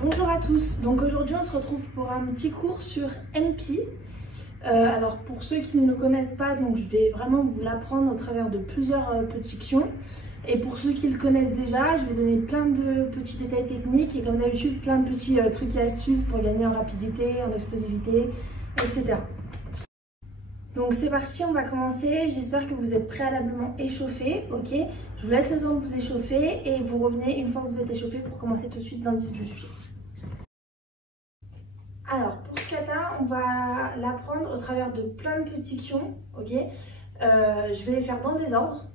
Bonjour à tous, donc aujourd'hui on se retrouve pour un petit cours sur MP. Alors pour ceux qui ne le connaissent pas, donc je vais vraiment vous l'apprendre au travers de plusieurs petits quions. Et pour ceux qui le connaissent déjà, je vais donner plein de petits détails techniques et comme d'habitude plein de petits trucs et astuces pour gagner en rapidité, en explosivité, etc. Donc c'est parti, on va commencer. J'espère que vous êtes préalablement échauffés, ok? Je vous laisse le temps de vous échauffer et vous revenez une fois que vous êtes échauffés pour commencer tout de suite dans le vif du sujet. Alors, pour ce kata, on va l'apprendre au travers de plein de petits quions, ok? Je vais les faire dans le désordre.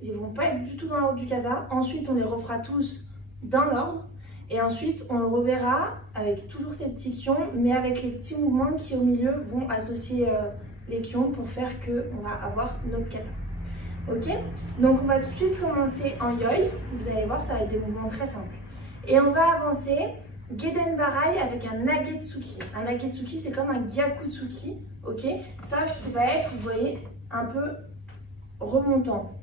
Ils ne vont pas être du tout dans l'ordre du kata. Ensuite, on les refera tous dans l'ordre. Et ensuite, on le reverra avec toujours ces petits quions, mais avec les petits mouvements qui, au milieu, vont associer les quions pour faire qu'on va avoir notre kata. Ok? Donc, on va tout de suite commencer en yoi. Vous allez voir, ça va être des mouvements très simples. Et on va avancer Geden Barai avec un Nagetsuki. Un Nagetsuki, c'est comme un Gyakutsuki, ok? Sauf qu'il va être, vous voyez, un peu remontant.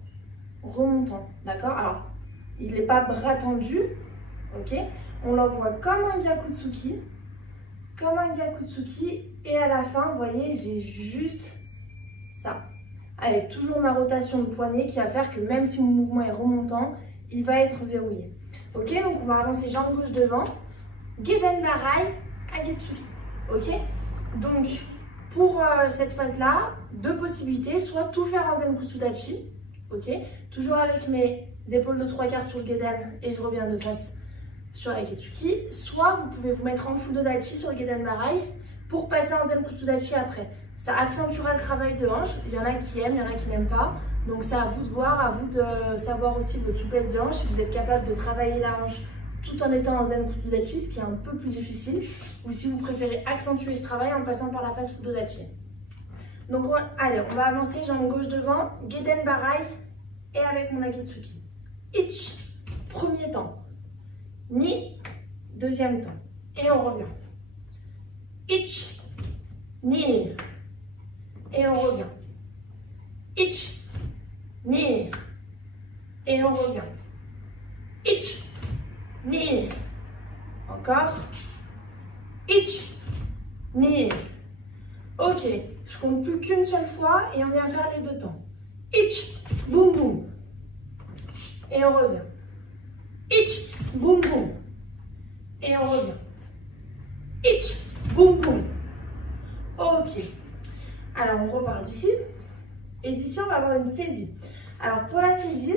Remontant, d'accord? Alors, il n'est pas bras tendu, ok? On l'envoie comme un Gyakutsuki. Comme un Gyakutsuki. Et à la fin, vous voyez, j'ai juste ça. Avec toujours ma rotation de poignet qui va faire que même si mon mouvement est remontant, il va être verrouillé. Ok? Donc, on va avancer jambe gauche devant. Geden Barai, Nagetsuki. Ok? Donc, pour cette phase-là, deux possibilités. Soit tout faire en Zenkusudachi. Ok? Toujours avec mes épaules de 3/4 sur le Geden et je reviens de face sur la Nagetsuki. Soit vous pouvez vous mettre en Fudodachi sur le Geden Barai pour passer en Zenkusudachi après. Ça accentuera le travail de hanche. Il y en a qui aiment, il y en a qui n'aiment pas. Donc, c'est à vous de voir, à vous de savoir aussi votre souplesse de hanche. Si vous êtes capable de travailler la hanche tout en étant en Zenkusudachi, ce qui est un peu plus difficile, ou si vous préférez accentuer ce travail en passant par la phase Fudodachi. Donc allez, on va avancer, jambe gauche devant, Geden Barai et avec mon Nagetsuki. Ich, premier temps. Ni, deuxième temps. Et on revient. Ich, ni. Et on revient. Ich, ni. Et on revient. Ich, ni. Encore. Ich, ni. Ok, je compte plus qu'une seule fois et on vient faire les deux temps. Ich, boum boum. Et on revient. Ich, boum boum. Et on revient. Ich, boum boum. Ok. Alors on repart d'ici. Et d'ici on va avoir une saisie. Alors pour la saisie,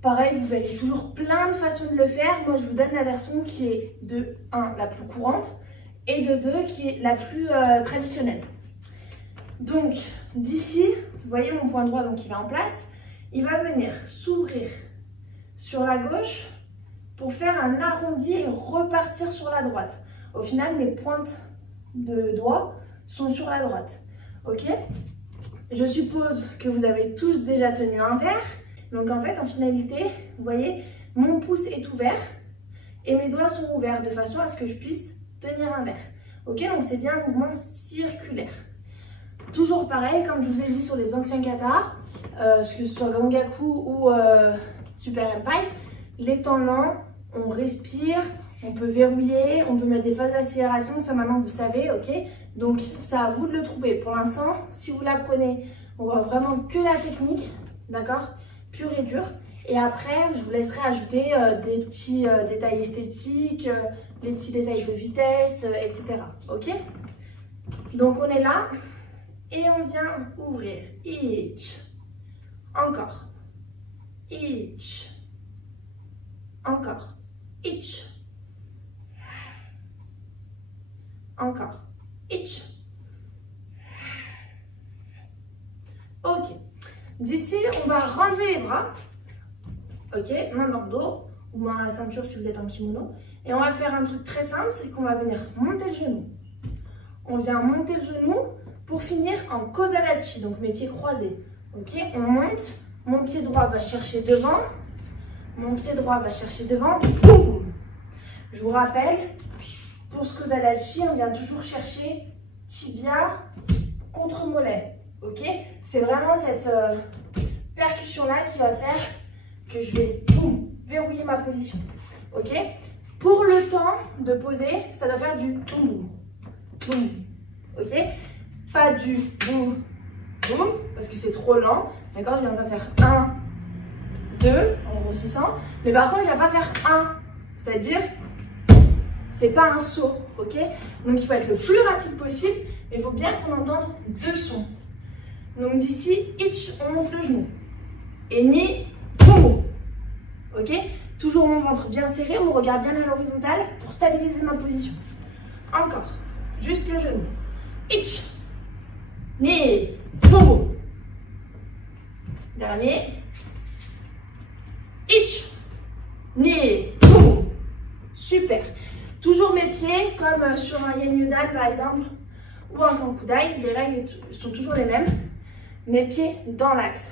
pareil, vous avez toujours plein de façons de le faire. Moi, je vous donne la version qui est de 1, la plus courante, et de 2, qui est la plus traditionnelle. Donc, d'ici, vous voyez mon point droit donc, qui va en place. Il va venir s'ouvrir sur la gauche pour faire un arrondi et repartir sur la droite. Au final, mes pointes de doigts sont sur la droite. Ok? Je suppose que vous avez tous déjà tenu un verre. Donc en fait, en finalité, vous voyez, mon pouce est ouvert et mes doigts sont ouverts de façon à ce que je puisse tenir un verre. Ok, donc c'est bien un mouvement circulaire. Toujours pareil, comme je vous ai dit sur les anciens katas, que ce soit Gangaku ou Super Empai, les temps lents, on respire, on peut verrouiller, on peut mettre des phases d'accélération, ça maintenant vous savez, ok? Donc c'est à vous de le trouver. Pour l'instant, si vous l'apprenez, on voit vraiment que la technique, d'accord? Pur et dur. Et après, je vous laisserai ajouter des petits détails esthétiques, les petits détails de vitesse, etc. Ok? Donc, on est là et on vient ouvrir. Ich. Encore. Ich. Encore. Ich. Encore. Ich. Ok. D'ici, on va renlever les bras. Ok, main dans le dos ou main à la ceinture si vous êtes en kimono. Et on va faire un truc très simple, c'est qu'on va venir monter le genou. On vient monter le genou pour finir en kozadachi, donc mes pieds croisés. Ok, on monte. Mon pied droit va chercher devant. Mon pied droit va chercher devant. Boum. Je vous rappelle, pour ce kozadachi, on vient toujours chercher tibia contre mollet. Ok, c'est vraiment cette percussion là qui va faire que je vais boum, verrouiller ma position. Ok, Pour le temps de poser, ça doit faire du boum boum. Ok? Pas du boum boum, parce que c'est trop lent. D'accord? Je viens pas faire 1, 2 en grossissant. Mais par contre, je viens pas faire 1. C'est-à-dire, c'est pas un saut. Ok? Donc il faut être le plus rapide possible. Mais il faut bien qu'on entende 2 sons. Donc d'ici, itch, on monte le genou. Et ni, boum. Ok? Toujours mon ventre bien serré, mon regard bien à l'horizontale pour stabiliser ma position. Encore. Juste le genou. Itch. Ni, boum. Dernier. Itch. Ni, boum. Super. Toujours mes pieds, comme sur un yin yodal par exemple, ou un kankudai. Les règles sont toujours les mêmes. Mes pieds dans l'axe.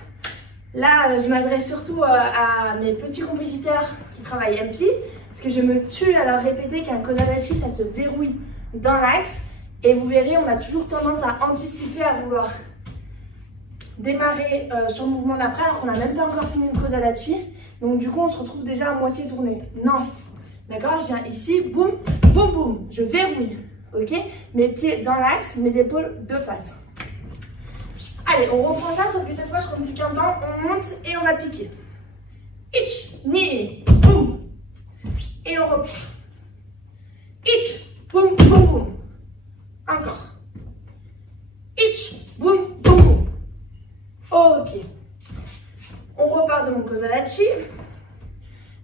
Là, je m'adresse surtout à mes petits compétiteurs qui travaillent MP, parce que je me tue à leur répéter qu'un kozadachi, ça se verrouille dans l'axe. Et vous verrez, on a toujours tendance à anticiper, à vouloir démarrer sur le mouvement d'après, alors qu'on n'a même pas encore fini le kozadachi. Donc du coup, on se retrouve déjà à moitié tourné. Non. D'accord? Je viens ici, boum, boum, boum. Je verrouille. Ok? Mes pieds dans l'axe, mes épaules de face. Allez, on reprend ça, sauf que cette fois, je complique un temps. On monte et on va piquer. Itch, ni, boum. Et on reprend. Itch, boum, boum, boum. Encore. Itch, boum, boum, boum. Ok. On repart de mon kozadachi.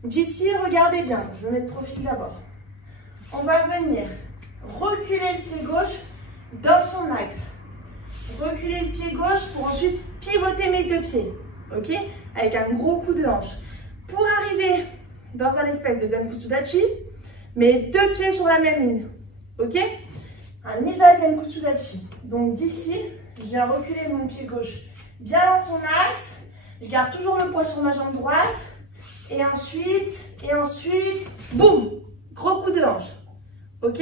D'ici, regardez bien. Je vais mettre profil d'abord. On va venir reculer le pied gauche dans son axe. Reculer le pied gauche pour ensuite pivoter mes 2 pieds. Ok? Avec un gros coup de hanche. Pour arriver dans un espèce de Zenkutsudachi, mes 2 pieds sur la même ligne. Ok? Un Nisa Zenkutsudachi. Donc d'ici, je viens reculer mon pied gauche bien dans son axe. Je garde toujours le poids sur ma jambe droite. Et ensuite, boum! Gros coup de hanche. Ok?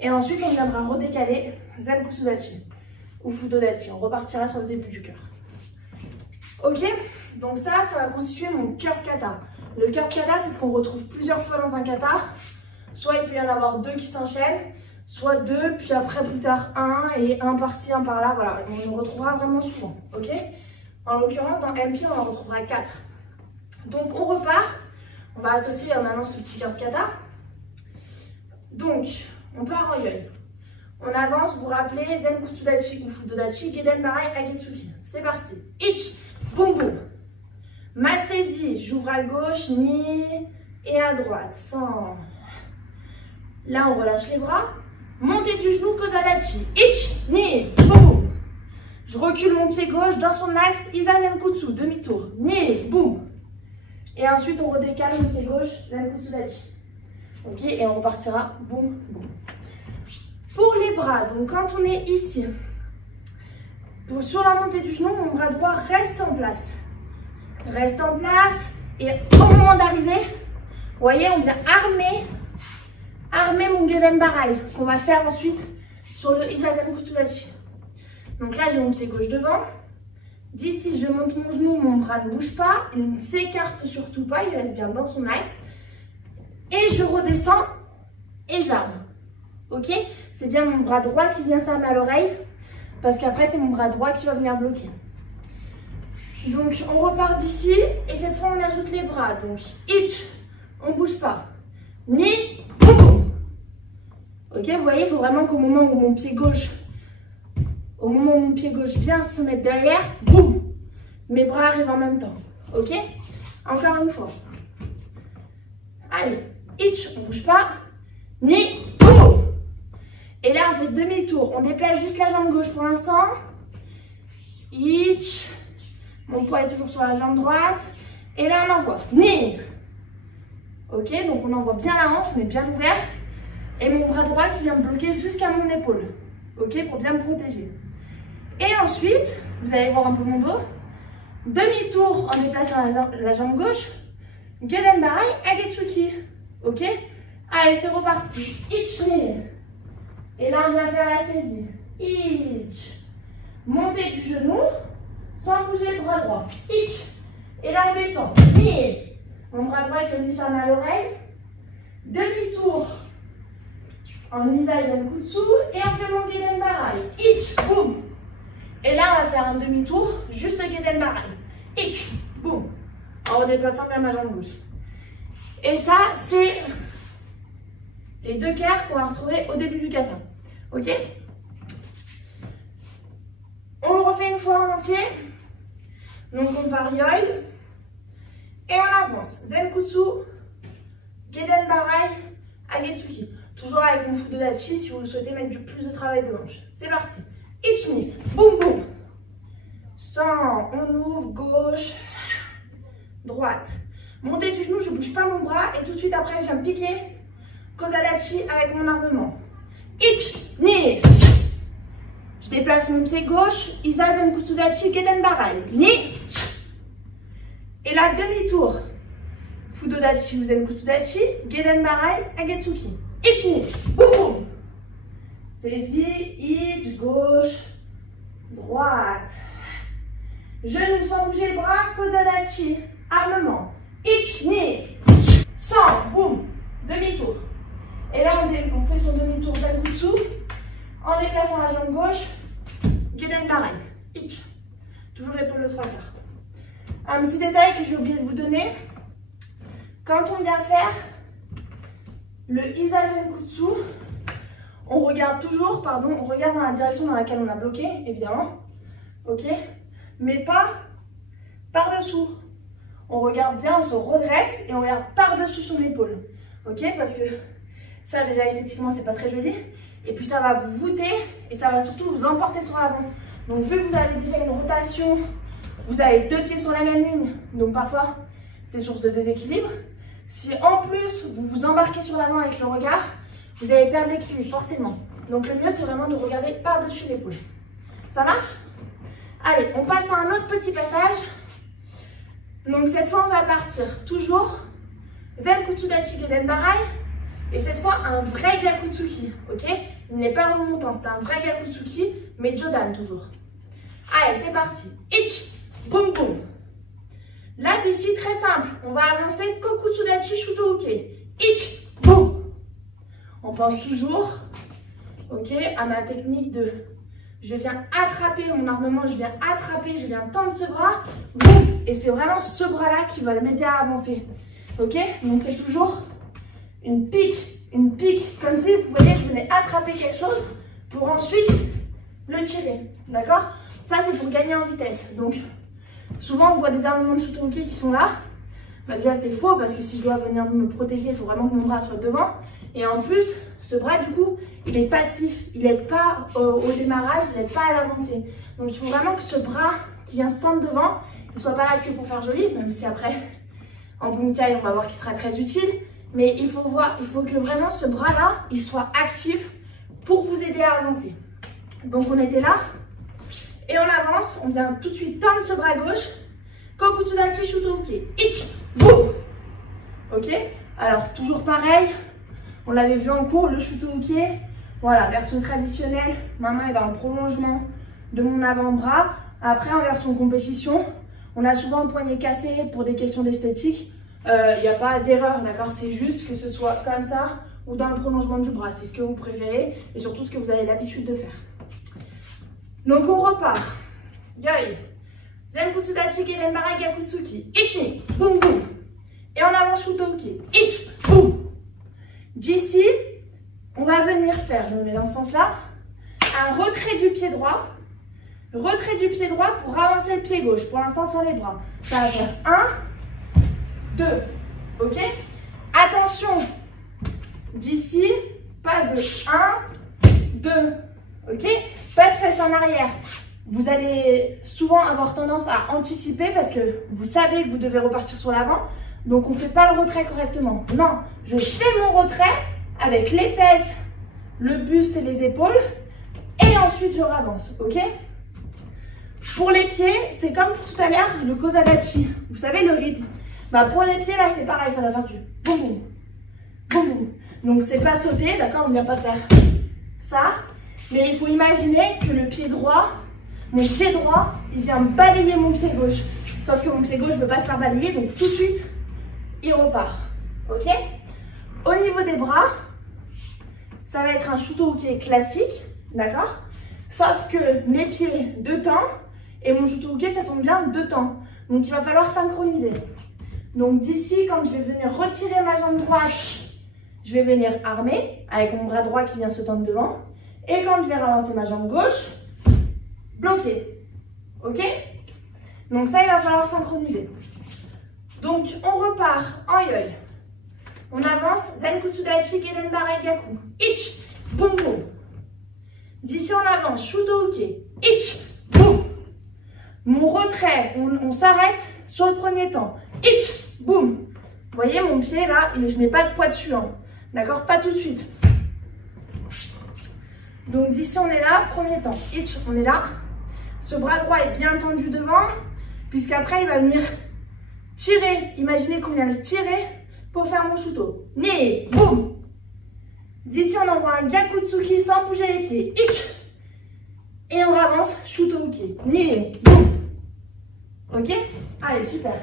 Et ensuite, on viendra redécaler Zenkutsudachi. Ou Fudodachi. On repartira sur le début du cœur. Ok? Donc ça va constituer mon curb kata. Le curb kata, c'est ce qu'on retrouve plusieurs fois dans un kata. Soit il peut y en avoir 2 qui s'enchaînent, soit 2, puis après plus tard 1 et 1 par-ci, 1 par-là. Voilà, on le retrouvera vraiment souvent. Ok? En l'occurrence, dans MP, on en retrouvera 4. Donc on repart. On va associer maintenant ce petit curb kata. Donc, on part en yoi. On avance, vous vous rappelez, Zenkutsudachi ou Fudodachi, Geden Barai, Agetsuki. C'est parti. Itch, boum boum. Ma saisie, j'ouvre à gauche, ni et à droite. Sans. Là, on relâche les bras. Montée du genou, Kozadachi. Itch, ni, boum boum. Je recule mon pied gauche dans son axe, Isa Zenkutsu, demi-tour. Ni, boum. Et ensuite, on redécale mon pied gauche, Zenkutsudachi. Ok, et on repartira, boum, boum. Pour les bras, donc quand on est ici, sur la montée du genou, mon bras droit reste en place. Reste en place. Et au moment d'arriver, vous voyez, on vient armer mon Geden Barai. Ce qu'on va faire ensuite sur le Isa Zenkutsudachi. Donc là, j'ai mon pied gauche devant. D'ici, je monte mon genou, mon bras ne bouge pas. Il ne s'écarte surtout pas, il reste bien dans son axe. Et je redescends et j'arme. Ok? C'est bien mon bras droit qui vient s'armer à l'oreille. Parce qu'après, c'est mon bras droit qui va venir bloquer. Donc, on repart d'ici. Et cette fois, on ajoute les bras. Donc, itch, on ne bouge pas. Ni, boum. Ok? Vous voyez, il faut vraiment qu'au moment où mon pied gauche, vient se mettre derrière, boum, mes bras arrivent en même temps. Ok? Encore une fois. Allez, itch, on ne bouge pas. Ni, boum. Et là, on fait demi-tour. On déplace juste la jambe gauche pour l'instant. Itch. Mon poids est toujours sur la jambe droite. Et là, on envoie. Ni. Ok, donc on envoie bien la hanche, on est bien ouvert. Et mon bras droit qui vient me bloquer jusqu'à mon épaule. Ok, pour bien me protéger. Et ensuite, vous allez voir un peu mon dos. Demi-tour en déplaçant la jambe gauche. Geden Barai, Agetsuki. Ok? Allez, c'est reparti. Itch, ni. Et là, on vient faire la saisie. Itch. Montée du genou, sans bouger le bras droit. Itch. Et là, on descend. Ni. Mon bras droit est venu s'armer à l'oreille. Demi-tour en Nizai Zenkutsu et on fait mon Geden Barai. Ich, boum. Et là, on va faire un demi-tour, juste Geden Barai. Ich, boum. En redéplaçant bien ma jambe gauche. Et ça, c'est les deux quarts qu'on va retrouver au début du kata. Ok? On le refait une fois en entier. Donc on part Yoi. Et on avance. Zenkutsu, Geden Barai, Agetsuki. Toujours avec mon Fudodachi si vous souhaitez mettre du plus de travail de hanche. C'est parti. Ichini. Boum boum. 100. On ouvre. Gauche. Droite. Montée du genou, je ne bouge pas mon bras. Et tout de suite après, je viens me piquer. Kozadachi avec mon armement. Ichini. Je déplace mon pied gauche. Isa Zenkutsudachi Geden Barai. Ni. Et là, demi-tour. Fudodachi ou Zenkutsudachi, Geden Barai, Agetsuki. Ichini, boum boum. Saisie, ich, gauche, droite. Genou sans bouger le bras, Kozadachi, armement. Ichini, 100, boum, demi-tour. Et là, on fait son demi-tour Zenkutsu en déplaçant la jambe gauche, Geden Barai. Ich. Toujours l'épaule de 3/4. Un petit détail que j'ai oublié de vous donner. Quand on vient faire le Isa Zenkutsu, on regarde toujours, on regarde dans la direction dans laquelle on a bloqué, évidemment. Ok? Mais pas par-dessous. On regarde bien, on se redresse et on regarde par-dessus son épaule. Ok? Parce que ça, déjà, esthétiquement, c'est pas très joli. Et puis, ça va vous voûter et ça va surtout vous emporter sur l'avant. Donc, vu que vous avez déjà une rotation, vous avez deux pieds sur la même ligne, donc parfois, c'est source de déséquilibre. Si en plus, vous vous embarquez sur l'avant avec le regard, vous allez perdre l'équilibre, forcément. Donc le mieux, c'est vraiment de regarder par-dessus l'épaule. Ça marche? Allez, on passe à un autre petit passage. Donc cette fois, on va partir toujours Zenkutsudachi Geden Barai. Et cette fois, un vrai Gyakutsuki, ok? Il n'est pas remontant, c'est un vrai Gyakutsuki, mais Jodan toujours. Allez, c'est parti. Ich, boum boum. Là, d'ici, très simple, on va avancer Kokutsudachi Shutouke. Ich, boum. On pense toujours, ok, à ma technique de je viens attraper mon armement, je viens attraper, je viens tendre ce bras, boum. Et c'est vraiment ce bras-là qui va m'aider à avancer. Ok, donc c'est toujours une pique, comme si vous voyez, je venais attraper quelque chose pour ensuite le tirer. D'accord? Ça, c'est pour gagner en vitesse. Donc, souvent, on voit des armements de Shutouke qui sont là. Bah, déjà, c'est faux parce que si je dois venir me protéger, il faut vraiment que mon bras soit devant. Et en plus, ce bras, du coup, il est passif. Il n'aide pas au démarrage, il n'aide pas à l'avancée. Donc, il faut vraiment que ce bras qui vient se tendre devant ne soit pas là que pour faire joli, même si après, en bunkai, on va voir qu'il sera très utile. Mais il faut que vraiment ce bras-là, il soit actif pour vous aider à avancer. Donc, on était là. Et on avance, on vient tout de suite tendre ce bras gauche. Kokutsudachi Shutouke. Ich, boum. Ok? Alors, toujours pareil. On l'avait vu en cours, le Shutouke. Voilà, version traditionnelle. Ma main est dans le prolongement de mon avant-bras. Après, en version compétition, on a souvent le poignet cassé pour des questions d'esthétique. Il n'y a pas d'erreur, d'accord? C'est juste que ce soit comme ça ou dans le prolongement du bras. C'est ce que vous préférez et surtout ce que vous avez l'habitude de faire. Donc on repart. Yoi. Zenkutsudachi Geden Barai Gyakutsuki. Ichi. Boum boum. Et en avant Shutouke. Ich. Boum. D'ici, on va venir faire, je me mets dans ce sens-là, un retrait du pied droit. Retrait du pied droit pour avancer le pied gauche. Pour l'instant sans les bras. Ça va faire 1, 2. Ok? Attention. D'ici, pas de 1, 2. Ok? Pas de fesses en arrière. Vous allez souvent avoir tendance à anticiper parce que vous savez que vous devez repartir sur l'avant. Donc, on ne fait pas le retrait correctement. Non, je fais mon retrait avec les fesses, le buste et les épaules. Et ensuite, je ravance. Ok? Pour les pieds, c'est comme pour tout à l'heure, le Kozadachi. Vous savez, le rythme. Bah, pour les pieds, là, c'est pareil. Ça va faire du boum boum. Boum boum. Donc, c'est pas sauter. D'accord? On ne vient pas faire ça. Mais il faut imaginer que le pied droit, mon pied droit, il vient balayer mon pied gauche. Sauf que mon pied gauche ne veut pas se faire balayer, donc tout de suite, il repart. Ok? Au niveau des bras, ça va être un Shuto-uke classique, d'accord? Sauf que mes pieds, 2 temps, et mon Shuto-uke, ça tombe bien 2 temps. Donc, il va falloir synchroniser. Donc, d'ici, quand je vais venir retirer ma jambe droite, je vais venir armer, avec mon bras droit qui vient se tendre devant. Et quand je vais relancer ma jambe gauche, bloquer. Ok? Donc, ça, il va falloir synchroniser. Donc, on repart en yoi. On avance, Zenkutsudachi, Gedenbarai, Gaku. Ich, boum, boum. D'ici, on avance, Shuto-uke. Ich, boum. Mon retrait, on s'arrête sur le premier temps. Ich, boum. Vous voyez, mon pied, là, je ne mets pas de poids dessus. Hein. D'accord? Pas tout de suite. Donc, d'ici, on est là, premier temps. Ich, on est là. Ce bras droit est bien tendu devant, puisqu'après, il va venir tirer. Imaginez qu'on vient le tirer pour faire mon Shuto. Ni, boum. D'ici, on envoie un Gyakutsuki sans bouger les pieds. Ich. Et on avance, Shuto-uke. Ni, boum. Ok? Allez, super.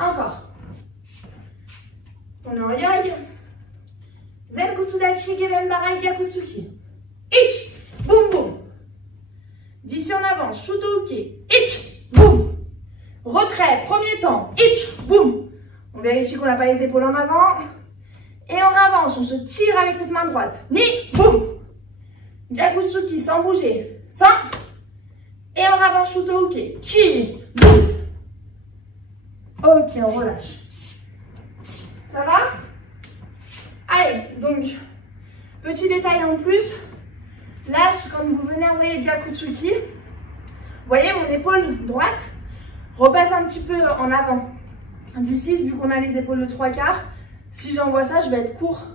Encore. On est en yoi. Zenkutsudachi, Gedenbarai, Gyakutsuki. Ich, boum, boum. D'ici, on avance, Shuto-uke. Ich, boum. Retrait, premier temps. Ich, boum. On vérifie qu'on n'a pas les épaules en avant. Et on avance, on se tire avec cette main droite. Ni, boum. Gyakutsuki sans bouger. Sans. Et on avance, Shuto-uke. Chi, boum. Ok, on relâche. Ça va? Allez, donc, petit détail en plus. Là, quand vous venez envoyer le Gyakutsuki, vous voyez mon épaule droite repasse un petit peu en avant. D'ici, vu qu'on a les épaules de 3/4, si j'envoie ça, je vais être court.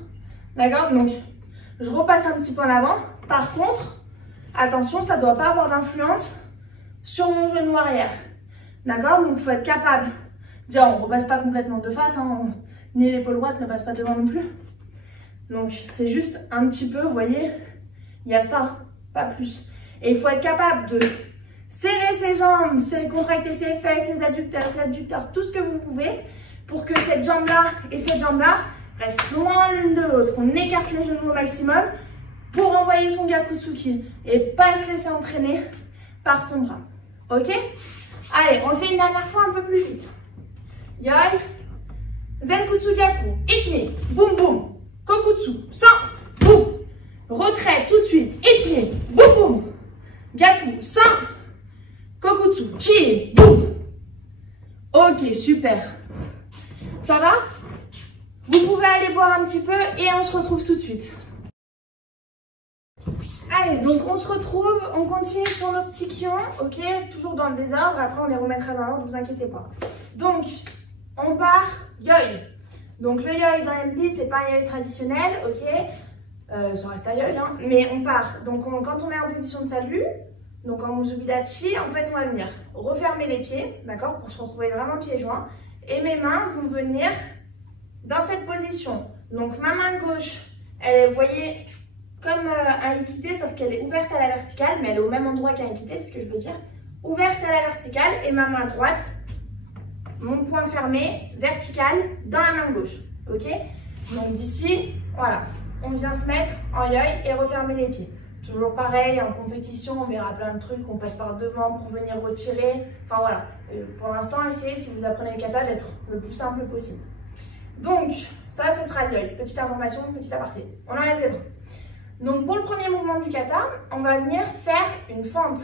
D'accord? Donc, je repasse un petit peu en avant. Par contre, attention, ça ne doit pas avoir d'influence sur mon genou arrière. D'accord? Donc, il faut être capable. Déjà, on ne repasse pas complètement de face, hein, ni l'épaule droite ne passe pas devant non plus. Donc, c'est juste un petit peu, vous voyez, il y a ça, pas plus. Et il faut être capable de serrer ses jambes, contracter ses fesses, ses adducteurs, tout ce que vous pouvez pour que cette jambe-là et cette jambe-là restent loin l'une de l'autre. On écarte les genoux au maximum pour envoyer son Gyakutsuki et pas se laisser entraîner par son bras. Ok? Allez, on le fait une dernière fois un peu plus vite. Yoi, Zenkutsu Gyaku, Ichini, boum boum, Kokutsu, sans, boum. Retrait tout de suite, Ichini, boum boum. Gyaku, sans, Kokutsu, chi, boum. Ok, super. Ça va? Vous pouvez aller boire un petit peu et on se retrouve tout de suite. Allez, donc on se retrouve, on continue sur nos petits kions, ok? Toujours dans le désordre, après on les remettra dans l'ordre, ne vous inquiétez pas. Donc, on part yoi. Donc le yoi dans MB, c'est pas un yoi traditionnel, ok? Ça reste un yoi, hein? Mais on part. Donc quand on est en position de salut, donc en Musubidachi, en fait on va venir refermer les pieds, d'accord? Pour se retrouver vraiment pieds joints. Et mes mains vont venir dans cette position. Donc ma main gauche, elle est, vous voyez, comme un ikité, sauf qu'elle est ouverte à la verticale, mais elle est au même endroit qu'un ikité, c'est ce que je veux dire. Ouverte à la verticale et ma main droite, mon poing fermé, vertical, dans la main gauche. Ok? Donc d'ici, voilà, on vient se mettre en yoi et refermer les pieds. Toujours pareil, en compétition, on verra plein de trucs, on passe par devant pour venir retirer. Enfin voilà, pour l'instant, essayez, si vous apprenez le kata, d'être le plus simple possible. Donc, ça, ce sera le yoi. Petite information, petit aparté. On enlève les bras. Donc, pour le premier mouvement du kata, on va venir faire une fente.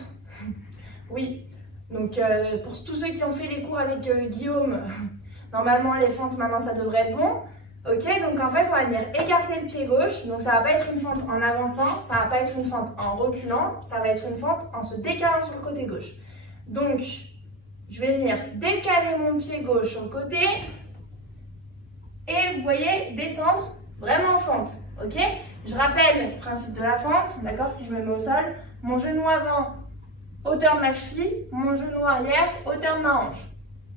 Oui, donc pour tous ceux qui ont fait les cours avec Guillaume, normalement, les fentes, maintenant, ça devrait être bon. Ok, donc en fait, on va venir écarter le pied gauche. Donc, ça va pas être une fente en avançant, ça va pas être une fente en reculant, ça va être une fente en se décalant sur le côté gauche. Donc, je vais venir décaler mon pied gauche sur le côté et vous voyez, descendre vraiment en fente. Ok, je rappelle le principe de la fente, d'accord? Si je me mets au sol, mon genou avant, hauteur de ma cheville, mon genou arrière, hauteur de ma hanche.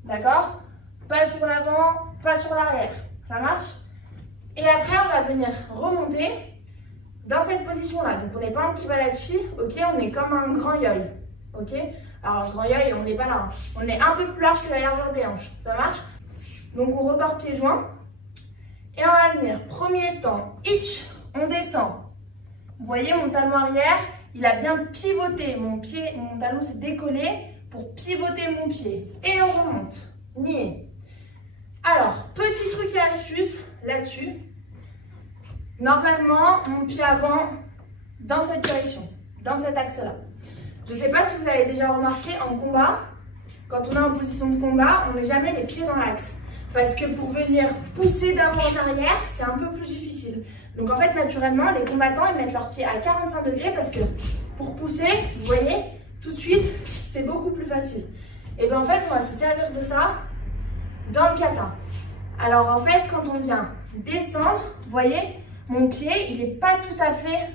D'accord? Pas sur l'avant, pas sur l'arrière. Ça marche? Et après, on va venir remonter dans cette position-là. Donc, on n'est pas en Kibadachi, ok? On est comme un grand yoi, ok? Alors, grand yoi, on n'est pas là. Hein. On est un peu plus large que la largeur des hanches. Ça marche? Donc, on repart pieds joints. Et on va venir, premier temps, hitch, on descend. Vous voyez, mon talon arrière, il a bien pivoté. Mon talon s'est décollé pour pivoter mon pied. Et on remonte. Ni. Alors, petit truc et astuce là-dessus. Normalement, mon pied avant, dans cette direction, dans cet axe-là. Je ne sais pas si vous avez déjà remarqué en combat, quand on est en position de combat, on n'est jamais les pieds dans l'axe. Parce que pour venir pousser d'avant en arrière, c'est un peu plus difficile. Donc en fait, naturellement, les combattants, ils mettent leurs pieds à 45 degrés parce que pour pousser, vous voyez, tout de suite, c'est beaucoup plus facile. Et bien en fait, on va se servir de ça dans le kata. Alors en fait, quand on vient descendre, vous voyez, mon pied, il n'est pas tout à fait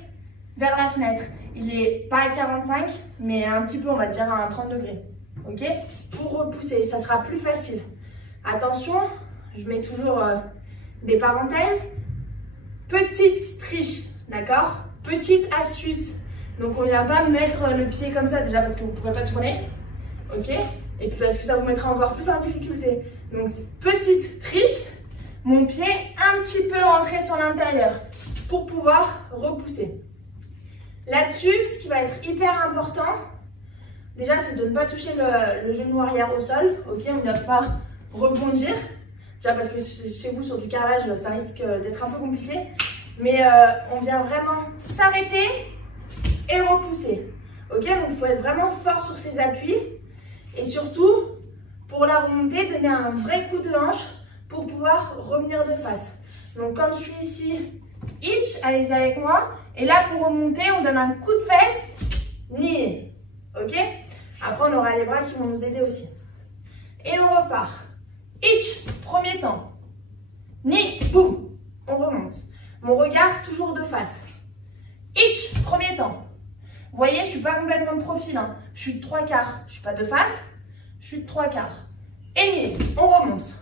vers la fenêtre. Il n'est pas à 45, mais un petit peu, on va dire à 30 degrés. Ok? Pour repousser, ça sera plus facile. Attention, je mets toujours des parenthèses. Petite triche, d'accord? Petite astuce. Donc on ne vient pas mettre le pied comme ça déjà parce que vous ne pourrez pas tourner. Ok? Et puis parce que ça vous mettra encore plus en difficulté. Donc petite triche, mon pied un petit peu rentré sur l'intérieur pour pouvoir repousser. Là-dessus, ce qui va être hyper important, déjà c'est de ne pas toucher le genou arrière au sol. Ok? On ne vient pas rebondir. Déjà parce que chez vous sur du carrelage, ça risque d'être un peu compliqué. Mais on vient vraiment s'arrêter et repousser. Ok, donc il faut être vraiment fort sur ses appuis. Et surtout, pour la remontée, donner un vrai coup de hanche pour pouvoir revenir de face. Donc quand je suis ici, hitch, allez-y avec moi. Et là, pour remonter, on donne un coup de fesse, ni. Ok? Après, on aura les bras qui vont nous aider aussi. Et on repart. Hitch, premier temps. Ni, boum, on remonte. Mon regard toujours de face. Hitch, premier temps. Vous voyez, je ne suis pas complètement de profil. Hein. Je suis de 3/4. Je ne suis pas de face. Je suis de 3/4. Et ni, on remonte.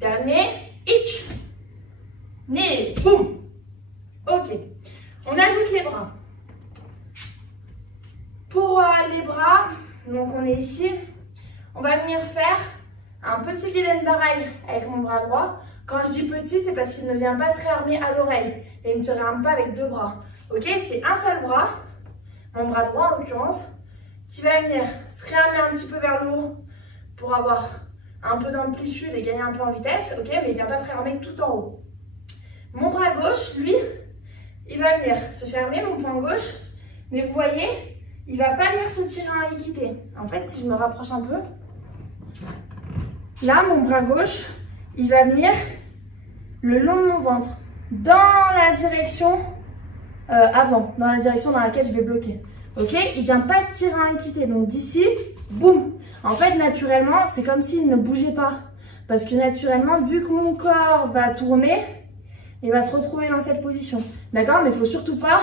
Dernier, hitch. Ni, boum. Ok. On ajoute les bras. Pour les bras, donc on est ici. On va venir faire un petit guiden barai avec mon bras droit. Quand je dis petit, c'est parce qu'il ne vient pas se réarmer à l'oreille. Et il ne se réarme pas avec deux bras. Ok, c'est un seul bras, mon bras droit en l'occurrence, qui va venir se réarmer un petit peu vers le haut pour avoir un peu d'amplitude et gagner un peu en vitesse. Ok, mais il ne vient pas se réarmer tout en haut. Mon bras gauche, lui, il va venir se fermer, mon poing gauche. Mais vous voyez, il ne va pas venir se tirer en équité. En fait, si je me rapproche un peu, là, mon bras gauche, il va venir le long de mon ventre, dans la direction avant, dans la direction dans laquelle je vais bloquer. Ok? Il ne vient pas se tirer en équité. Donc d'ici, boum. En fait, naturellement, c'est comme s'il ne bougeait pas. Parce que naturellement, vu que mon corps va tourner, il va se retrouver dans cette position. D'accord? Mais il ne faut surtout pas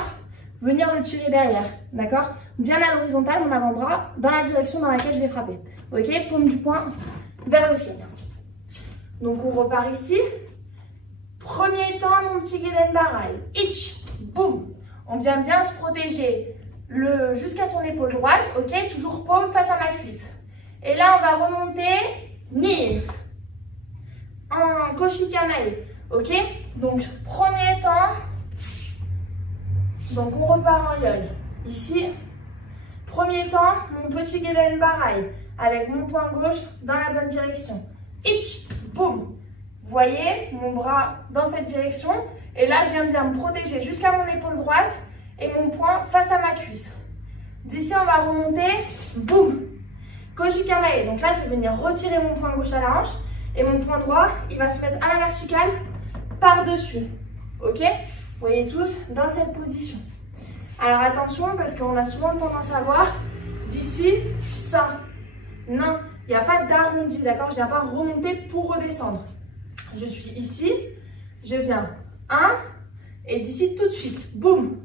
venir le tirer derrière. D'accord? Bien à l'horizontale, mon avant-bras, dans la direction dans laquelle je vais frapper. Ok? Paume du poing vers le ciel. Donc on repart ici. Premier temps, mon petit guiden barai. Hitch, boum. On vient bien se protéger jusqu'à son épaule droite. Ok, toujours paume face à ma cuisse. Et là, on va remonter. Ni. En koshikanae. Ok, donc premier temps. Donc on repart en yoi. Ici. Premier temps, mon petit guiden barai. Avec mon poing gauche dans la bonne direction. Hitch, boum. Vous voyez mon bras dans cette direction. Et là, je viens bien me protéger jusqu'à mon épaule droite et mon poing face à ma cuisse. D'ici, on va remonter. Boum. Koshikanae. Donc là, je vais venir retirer mon poing gauche à la hanche. Et mon poing droit, il va se mettre à la verticale par-dessus. Ok? Vous voyez tous dans cette position. Alors attention, parce qu'on a souvent tendance à voir d'ici, ça. Non, il n'y a pas d'arrondi, d'accord? Je ne viens pas remonter pour redescendre. Je suis ici, je viens 1, et d'ici tout de suite, boum.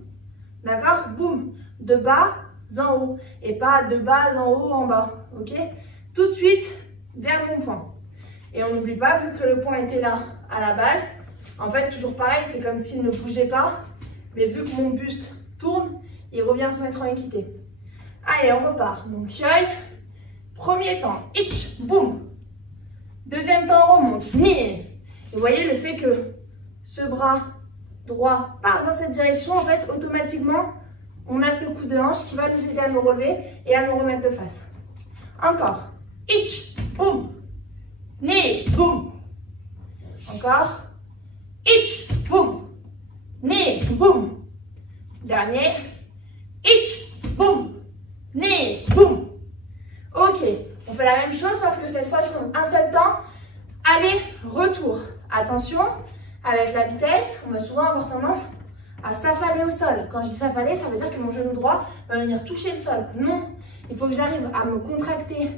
D'accord? Boum. De bas en haut, et pas de bas en haut en bas. Ok? Tout de suite vers mon point. Et on n'oublie pas, vu que le point était là à la base, en fait, toujours pareil, c'est comme s'il ne bougeait pas, mais vu que mon buste tourne, il revient se mettre en équité. Allez, on repart. Donc, yoi. Premier temps, hitch, boum. Deuxième temps, on remonte, ni. Et vous voyez le fait que ce bras droit part dans cette direction, en fait, automatiquement, on a ce coup de hanche qui va nous aider à nous relever et à nous remettre de face. Encore. Ich, boum. Knee, boum. Encore. Ich, boum. Knee, boum. Dernier. Ich, boum. Knee, boum. Ok. On fait la même chose, sauf que cette fois, je compte un seul temps. Aller, retour. Attention, avec la vitesse, on va souvent avoir tendance à s'affaler au sol. Quand je dis s'affaler, ça veut dire que mon genou droit va venir toucher le sol. Non, il faut que j'arrive à me contracter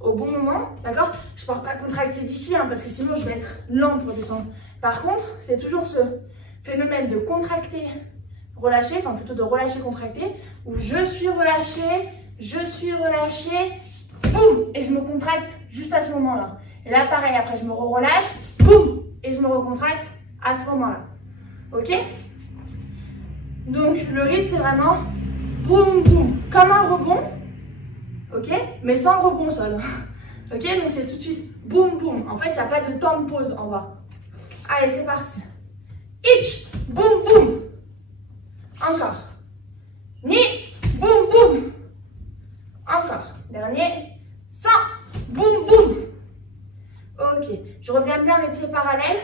au bon moment, d'accord? Je ne pars pas contracter d'ici, hein, parce que sinon je vais être lent pour descendre. Par contre, c'est toujours ce phénomène de contracter, relâcher, enfin plutôt de relâcher, contracter, où je suis relâché, boum, et je me contracte juste à ce moment-là. Et là, pareil, après je me relâche, boum, et je me recontracte à ce moment-là. Ok? Donc, le rythme, c'est vraiment boum, boum, comme un rebond, ok? Mais sans rebond au sol. Ok? Donc, c'est tout de suite boum, boum. En fait, il n'y a pas de temps de pause en bas. Allez, c'est parti. Ich, boum, boum. Encore. Ni, boum, boum. Encore. Dernier. 100, boum, boum. Ok. Je reviens bien mes pieds parallèles.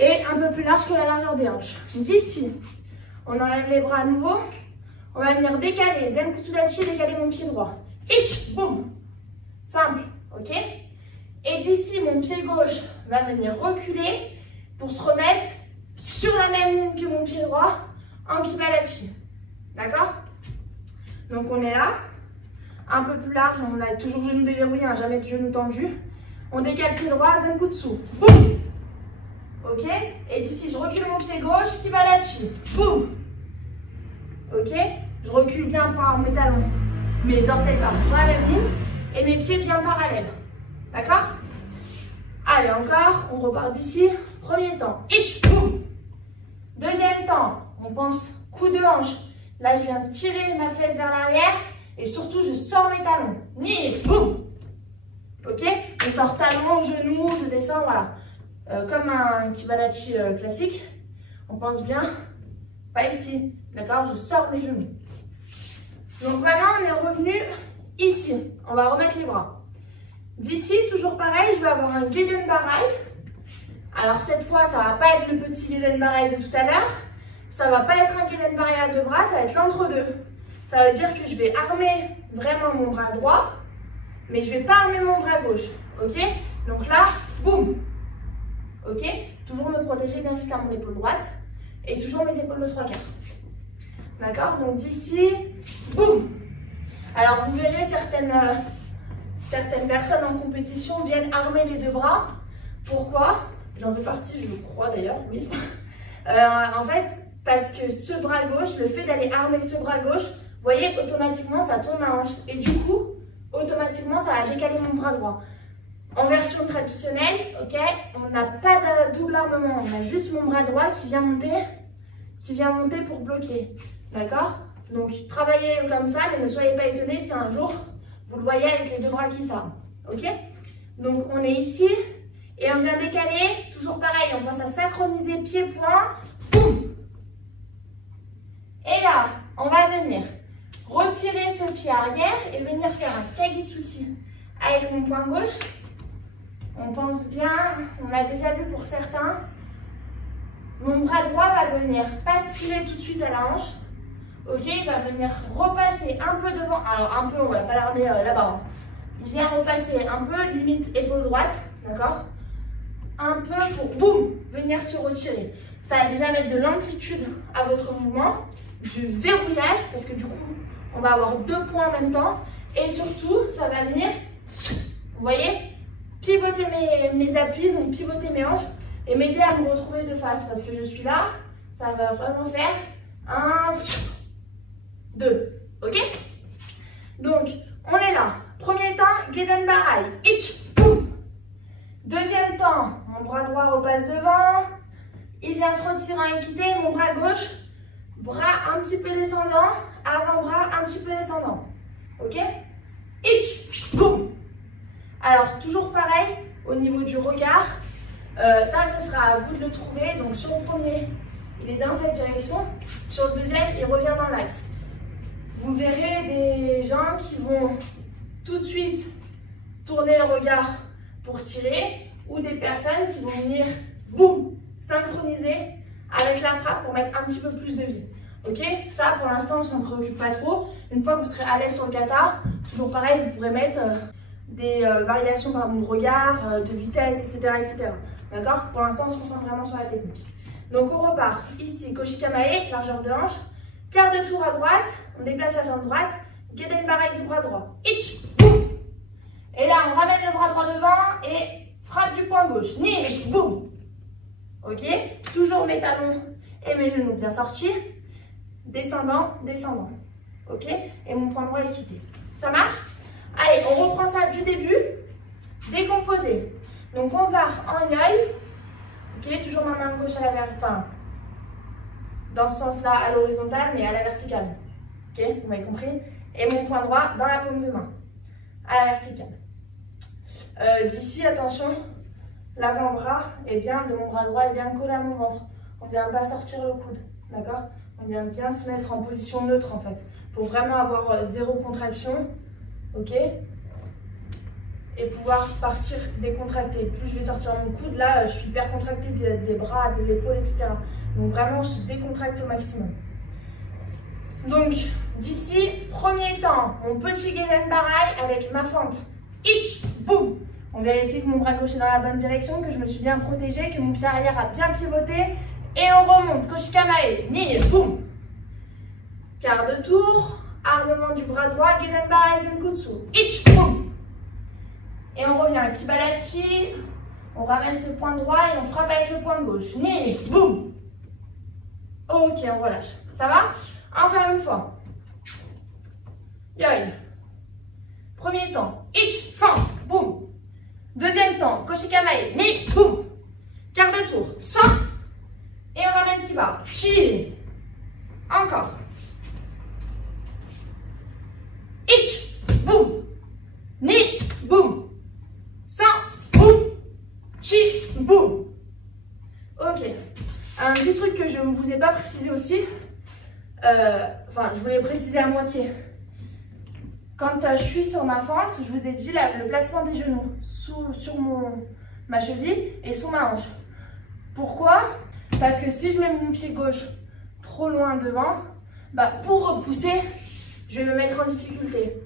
Et un peu plus large que la largeur des hanches. D'ici, on enlève les bras à nouveau. On va venir décaler. Zen Kutsudachi, décaler mon pied droit. Ich, boum. Simple, ok? Et d'ici, mon pied gauche va venir reculer pour se remettre sur la même ligne que mon pied droit en Kibalachi. D'accord? Donc on est là. Un peu plus large, on a toujours genou déverrouillé, hein, jamais de genou tendu. On décale pied droit, Zen Kutsu. Boum. Ok? Et d'ici, je recule mon pied gauche, Kibalachi. Boum. Ok? Je recule bien pour avoir mes talons, mes orteils sur la même ligne et mes pieds bien parallèles. D'accord? Allez, encore, on repart d'ici. Premier temps, ich, boum. Deuxième temps, on pense coup de hanche. Là, je viens de tirer ma fesse vers l'arrière et surtout, je sors mes talons. Ni, boum. Ok? On sort talons, genoux, je descends, voilà. Comme un Kibalachi classique, on pense bien, pas ici, d'accord? Je sors mes genoux. Donc maintenant, on est revenu ici. On va remettre les bras. D'ici, toujours pareil, je vais avoir un Gedenbarai. Alors cette fois, ça ne va pas être le petit Gedenbarai de tout à l'heure. Ça ne va pas être un Gedenbarai à deux bras, ça va être l'entre-deux. Ça veut dire que je vais armer vraiment mon bras droit, mais je ne vais pas armer mon bras gauche. Ok? Donc là, boum. Ok? Toujours me protéger bien jusqu'à mon épaule droite et toujours mes épaules de 3/4. D'accord? Donc d'ici, boum! Alors vous verrez, certaines personnes en compétition viennent armer les deux bras. Pourquoi? J'en fais partie, je crois d'ailleurs, oui. En fait, parce que ce bras gauche, le fait d'aller armer ce bras gauche, vous voyez, automatiquement ça tourne ma hanche. Et du coup, automatiquement ça va décaler mon bras droit. En version traditionnelle, ok, on n'a pas de double armement, on a juste mon bras droit qui vient monter pour bloquer. D'accord? Donc travaillez comme ça, mais ne soyez pas étonnés si un jour vous le voyez avec les deux bras qui s'arment. Ok? Donc on est ici et on vient décaler, toujours pareil, on pense à synchroniser pied-point. Boum! Et là, on va venir retirer ce pied arrière et venir faire un Kagitsuki avec mon poing gauche. On pense bien, on l'a déjà vu pour certains. Mon bras droit va venir pas se tirer tout de suite à la hanche. Ok, il va venir repasser un peu devant. Alors un peu, on va pas l'armer là-bas. Hein. Il vient repasser un peu, limite épaule droite, d'accord? Un peu pour, boum, venir se retirer. Ça va déjà mettre de l'amplitude à votre mouvement, du verrouillage, parce que du coup, on va avoir deux points en même temps. Et surtout, ça va venir, vous voyez, pivoter mes appuis, donc pivoter mes hanches et m'aider à me retrouver de face parce que je suis là, ça va vraiment faire 1, 2, ok? Donc, on est là. Premier temps, Gedenbarai, ich, boum. Deuxième temps, mon bras droit repasse devant, il vient se retirer en équité, mon bras gauche, bras un petit peu descendant, avant-bras un petit peu descendant, ok? Ich, boum. Alors, toujours pareil, au niveau du regard, Ça, ce sera à vous de le trouver. Donc sur le premier, il est dans cette direction. Sur le deuxième, il revient dans l'axe. Vous verrez des gens qui vont tout de suite tourner le regard pour tirer, ou des personnes qui vont venir, boum, synchroniser avec la frappe pour mettre un petit peu plus de vie. Ok? Ça, pour l'instant, on ne s'en préoccupe pas trop. Une fois que vous serez à l'aise sur le kata, toujours pareil, vous pourrez mettre des variations de regard, de vitesse, etc. etc. D'accord? Pour l'instant, on se concentre vraiment sur la technique. Donc, on repart. Ici, Koshikamae, largeur de hanche. Quart de tour à droite. On déplace la jambe droite. Gedenbarai du bras droit. Ich, boum. Et là, on ramène le bras droit devant et frappe du poing gauche. Ni, boum. Ok? Toujours mes talons et mes genoux bien sortis. Descendant, descendant. Ok? Et mon poing droit est quitté. Ça marche? Allez, on reprend ça du début. Décomposé. Donc, on va en yoi. Ok? Toujours ma main gauche à la verticale. Enfin, dans ce sens-là, à l'horizontale, mais à la verticale. Ok? Vous m'avez compris? Et mon poing droit dans la paume de main. À la verticale. D'ici, attention, l'avant-bras est bien, de mon bras droit est bien collé à mon ventre. On ne vient pas sortir le coude. D'accord? On vient bien se mettre en position neutre en fait. Pour vraiment avoir zéro contraction. Ok? Et pouvoir partir décontracté. Plus je vais sortir mon coude, là je suis hyper contractée des bras, de l'épaule, etc. Donc vraiment je décontracte au maximum. Donc d'ici, premier temps, mon petit Gedenbarai avec ma fente. Ich, boum. On vérifie que mon bras gauche est dans la bonne direction, que je me suis bien protégée, que mon pied arrière a bien pivoté. Et on remonte, Koshikamae, ni, boum. Quart de tour, armement du bras droit, Gedenbarai Zenkutsu. Ich, boum. Et on revient, Kibalachi. On ramène ce point droit et on frappe avec le point gauche. Ni, boum. Ok, on relâche. Ça va? Encore une fois. Yoi. Premier temps. Ich, fente, boum. Deuxième temps. Koshikamae, ni, boum. Quart de tour. 100. Et on ramène Kiba. Chi. Encore. Ich, boum. Ni, boum. 100, boum. Chi, boum. Ok. Un petit truc que je ne vous ai pas précisé aussi. Enfin, je voulais préciser à moitié. Quand je suis sur ma fente, je vous ai dit le placement des genoux sur ma cheville et sous ma hanche. Pourquoi? Parce que si je mets mon pied gauche trop loin devant, bah, pour repousser, je vais me mettre en difficulté.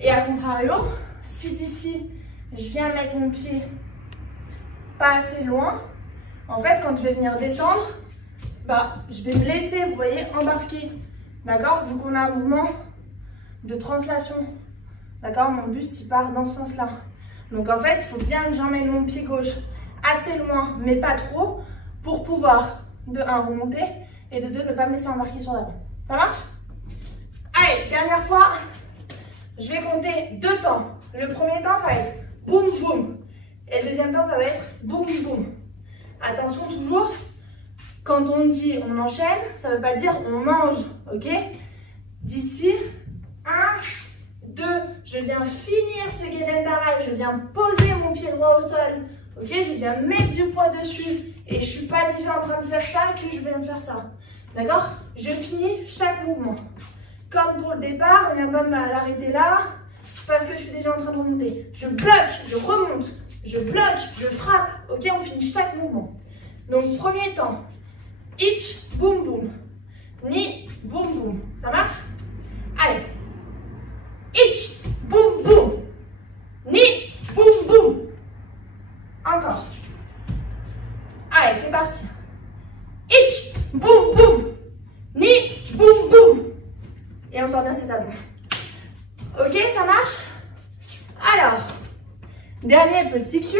Et à contrario, si d'ici, je viens mettre mon pied pas assez loin, en fait, quand je vais venir descendre, bah, je vais me laisser, vous voyez, embarquer. D'accord? Vu qu'on a un mouvement de translation. D'accord? Mon bus, il part dans ce sens-là. Donc, en fait, il faut bien que j'emmène mon pied gauche assez loin, mais pas trop, pour pouvoir, de 1, remonter, et de 2, ne pas me laisser embarquer sur l'avant. Ça marche? Allez, dernière fois, je vais compter 2 temps. Le premier temps, ça va être boum, boum. Et le deuxième temps, ça va être boum, boum. Attention, toujours, quand on dit on enchaîne, ça ne veut pas dire on mange, ok? D'ici, 1, 2, je viens finir ce Gedenbarai, je viens poser mon pied droit au sol, ok? Je viens mettre du poids dessus et je ne suis pas déjà en train de faire ça que je viens de faire ça, d'accord? Je finis chaque mouvement. Comme pour le départ, on vient pas l'arrêter là parce que je suis déjà en train de remonter. Je bloque, je remonte, je bloque, je frappe, ok? On finit chaque mouvement. Donc, premier temps, ich, boum, boum, ni, boum, boum. Ça marche? Allez. Ich, boum, boum, ni, boum, boum. Encore. Allez, c'est parti. Ich, boum, boum, ni, boum, boum. Et on sort bien cet talons. Ok, ça marche? Alors, dernier petit Q.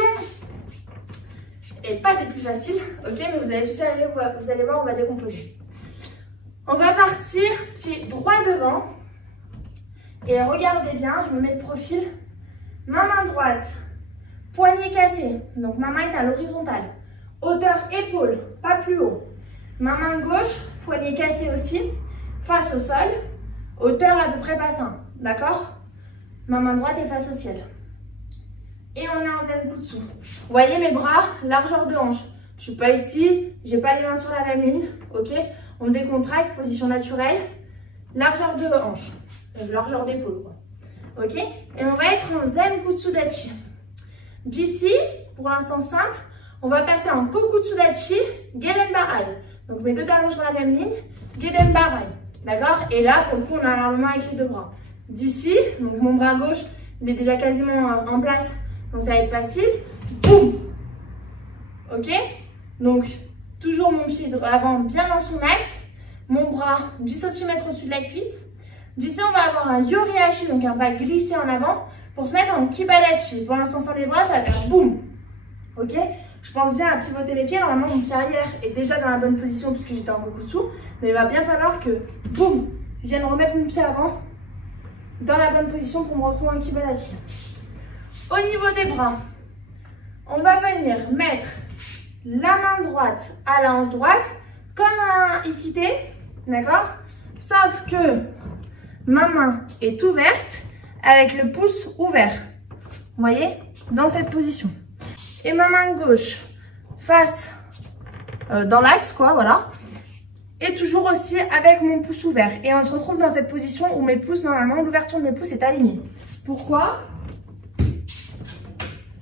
Et pas des plus faciles, ok, mais vous allez voir, on va décomposer. On va partir pied droit devant. Et regardez bien, je me mets de profil. Ma main droite, poignet cassé. Donc ma main est à l'horizontale. Hauteur épaule, pas plus haut. Ma main gauche, poignet cassé aussi, face au sol. Hauteur à peu près bassin, d'accord? Ma main droite est face au ciel. Et on est en zen kutsu. Vous voyez mes bras, largeur de hanche. Je suis pas ici, j'ai pas les mains sur la même ligne, ok? On décontracte, position naturelle, largeur de hanche, largeur d'épaule, quoi. Ok? Et on va être en zen kutsu dachi. D'ici, pour l'instant simple, on va passer en kokutsu dachi, geden barai. Donc mes deux talons sur la même ligne, geden barai. D'accord? Et là, pour le coup, on a la main avec les deux bras. D'ici, donc mon bras gauche, il est déjà quasiment en place, donc ça va être facile. Boum! Ok? Donc, toujours mon pied avant bien dans son axe, mon bras 10 cm au-dessus de la cuisse. D'ici, on va avoir un yorihashi, donc un pas glissé en avant, pour se mettre en kibadachi. Pour l'instant, sans les bras, ça va faire boum. Ok? Je pense bien à pivoter mes pieds. Normalement, mon pied arrière est déjà dans la bonne position puisque j'étais en kokutsu. Mais il va bien falloir que, boum, je vienne remettre mon pied avant dans la bonne position pour me retrouver en kibadachi. Au niveau des bras, on va venir mettre la main droite à la hanche droite, comme un ikite, d'accord? Sauf que ma main est ouverte avec le pouce ouvert. Vous voyez? Dans cette position. Et ma main gauche face dans l'axe, quoi, voilà. Et toujours aussi avec mon pouce ouvert. Et on se retrouve dans cette position où mes pouces, normalement, l'ouverture de mes pouces est alignée. Pourquoi?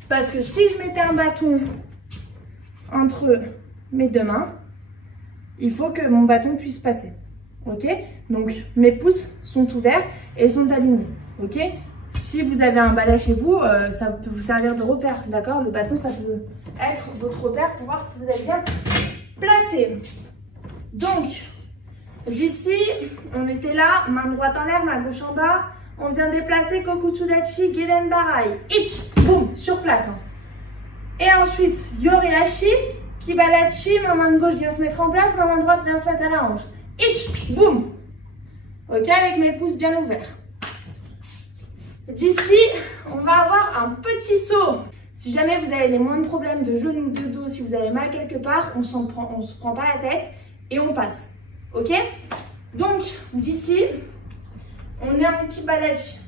Parce que si je mettais un bâton entre mes deux mains, il faut que mon bâton puisse passer. Ok? Donc mes pouces sont ouverts et sont alignés. Ok? Si vous avez un balai chez vous, ça peut vous servir de repère. D'accord? Le bâton, ça peut être votre repère pour voir si vous êtes bien placé. Donc, d'ici, on était là, main droite en l'air, main gauche en bas. On vient déplacer kokutsu dachi, geden barai. Ich, boum, sur place. Hein. Et ensuite, yorihashi, kibadachi, ma main gauche vient se mettre en place, ma main droite vient se mettre à la hanche. Ich, boum. Ok, avec mes pouces bien ouverts. D'ici, on va avoir un petit saut. Si jamais vous avez les moindres problèmes de genoux, de dos, si vous avez mal quelque part, on se prend pas la tête et on passe. Ok? Donc, d'ici, on est en kibadachi.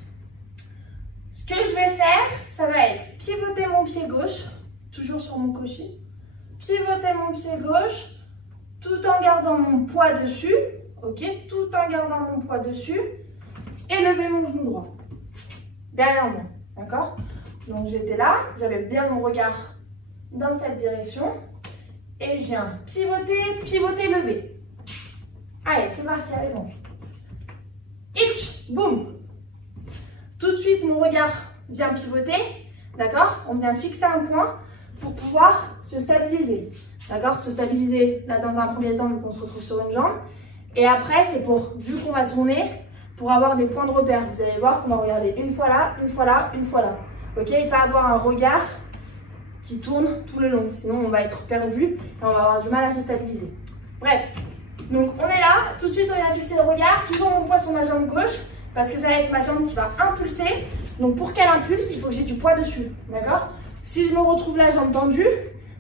Ce que je vais faire, ça va être pivoter mon pied gauche, toujours sur mon cocher. Pivoter mon pied gauche, tout en gardant mon poids dessus. Ok? Tout en gardant mon poids dessus. Et lever mon genou droit. Derrière moi. D'accord? Donc j'étais là, j'avais bien mon regard dans cette direction. Et je viens pivoter, pivoter, lever. Allez, c'est parti, allez, bon. Ich, boum. Tout de suite, mon regard vient pivoter. D'accord? On vient fixer un point pour pouvoir se stabiliser. D'accord? Se stabiliser, là, dans un premier temps, vu qu'on se retrouve sur une jambe. Et après, c'est pour, vu qu'on va tourner, pour avoir des points de repère. Vous allez voir qu'on va regarder une fois là, une fois là, une fois là. Ok? Et pas avoir un regard qui tourne tout le long. Sinon, on va être perdu et on va avoir du mal à se stabiliser. Bref. Donc, on est là. Tout de suite, on vient fixer le regard. Toujours mon poids sur ma jambe gauche. Parce que ça va être ma jambe qui va impulser. Donc, pour qu'elle impulse, il faut que j'ai du poids dessus. D'accord? Si je me retrouve la jambe tendue,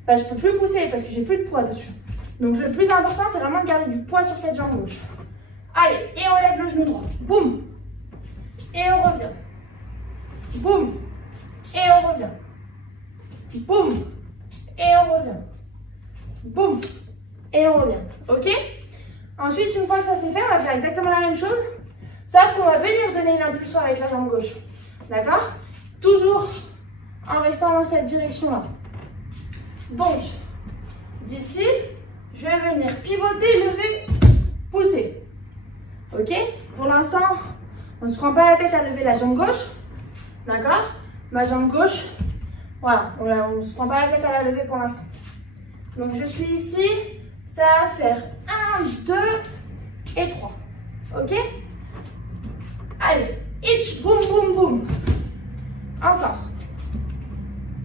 bah, je ne peux plus pousser parce que j'ai plus de poids dessus. Donc, le plus important, c'est vraiment de garder du poids sur cette jambe gauche. Allez, et on lève le genou droit. Boum. Et on revient. Boum. Et on revient. Boum. Et on revient. Boum. Et on revient. Ok? Ensuite, une fois que ça c'est fait, on va faire exactement la même chose. Sauf qu'on va venir donner une impulsion avec la jambe gauche. D'accord? Toujours en restant dans cette direction-là. Donc, d'ici, je vais venir pivoter, lever, pousser. Ok? Pour l'instant, on ne se prend pas la tête à lever la jambe gauche. D'accord? Ma jambe gauche, voilà, on ne se prend pas la tête à la lever pour l'instant. Donc, je suis ici. Ça va faire 1, 2 et 3. Ok? Allez. Ich, boum, boum, boum. Encore.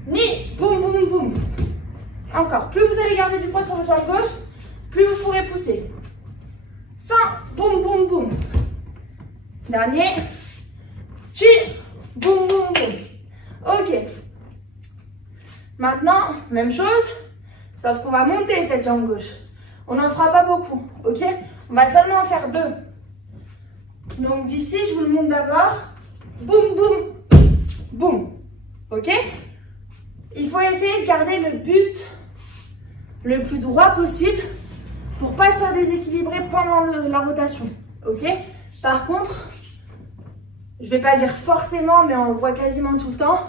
Ni, boum, boum, boum. Encore. Plus vous allez garder du poids sur votre jambe gauche, plus vous pourrez pousser. 100, boum, boum, boum. Dernier. Chi, boum, boum, boum. Ok. Maintenant, même chose, sauf qu'on va monter cette jambe gauche. On n'en fera pas beaucoup, ok? On va seulement en faire 2. Donc d'ici, je vous le montre d'abord. Boum, boum, boum. Ok? Il faut essayer de garder le buste le plus droit possible pour pas se faire déséquilibrer pendant la rotation. Ok? Par contre, je vais pas dire forcément, mais on voit quasiment tout le temps,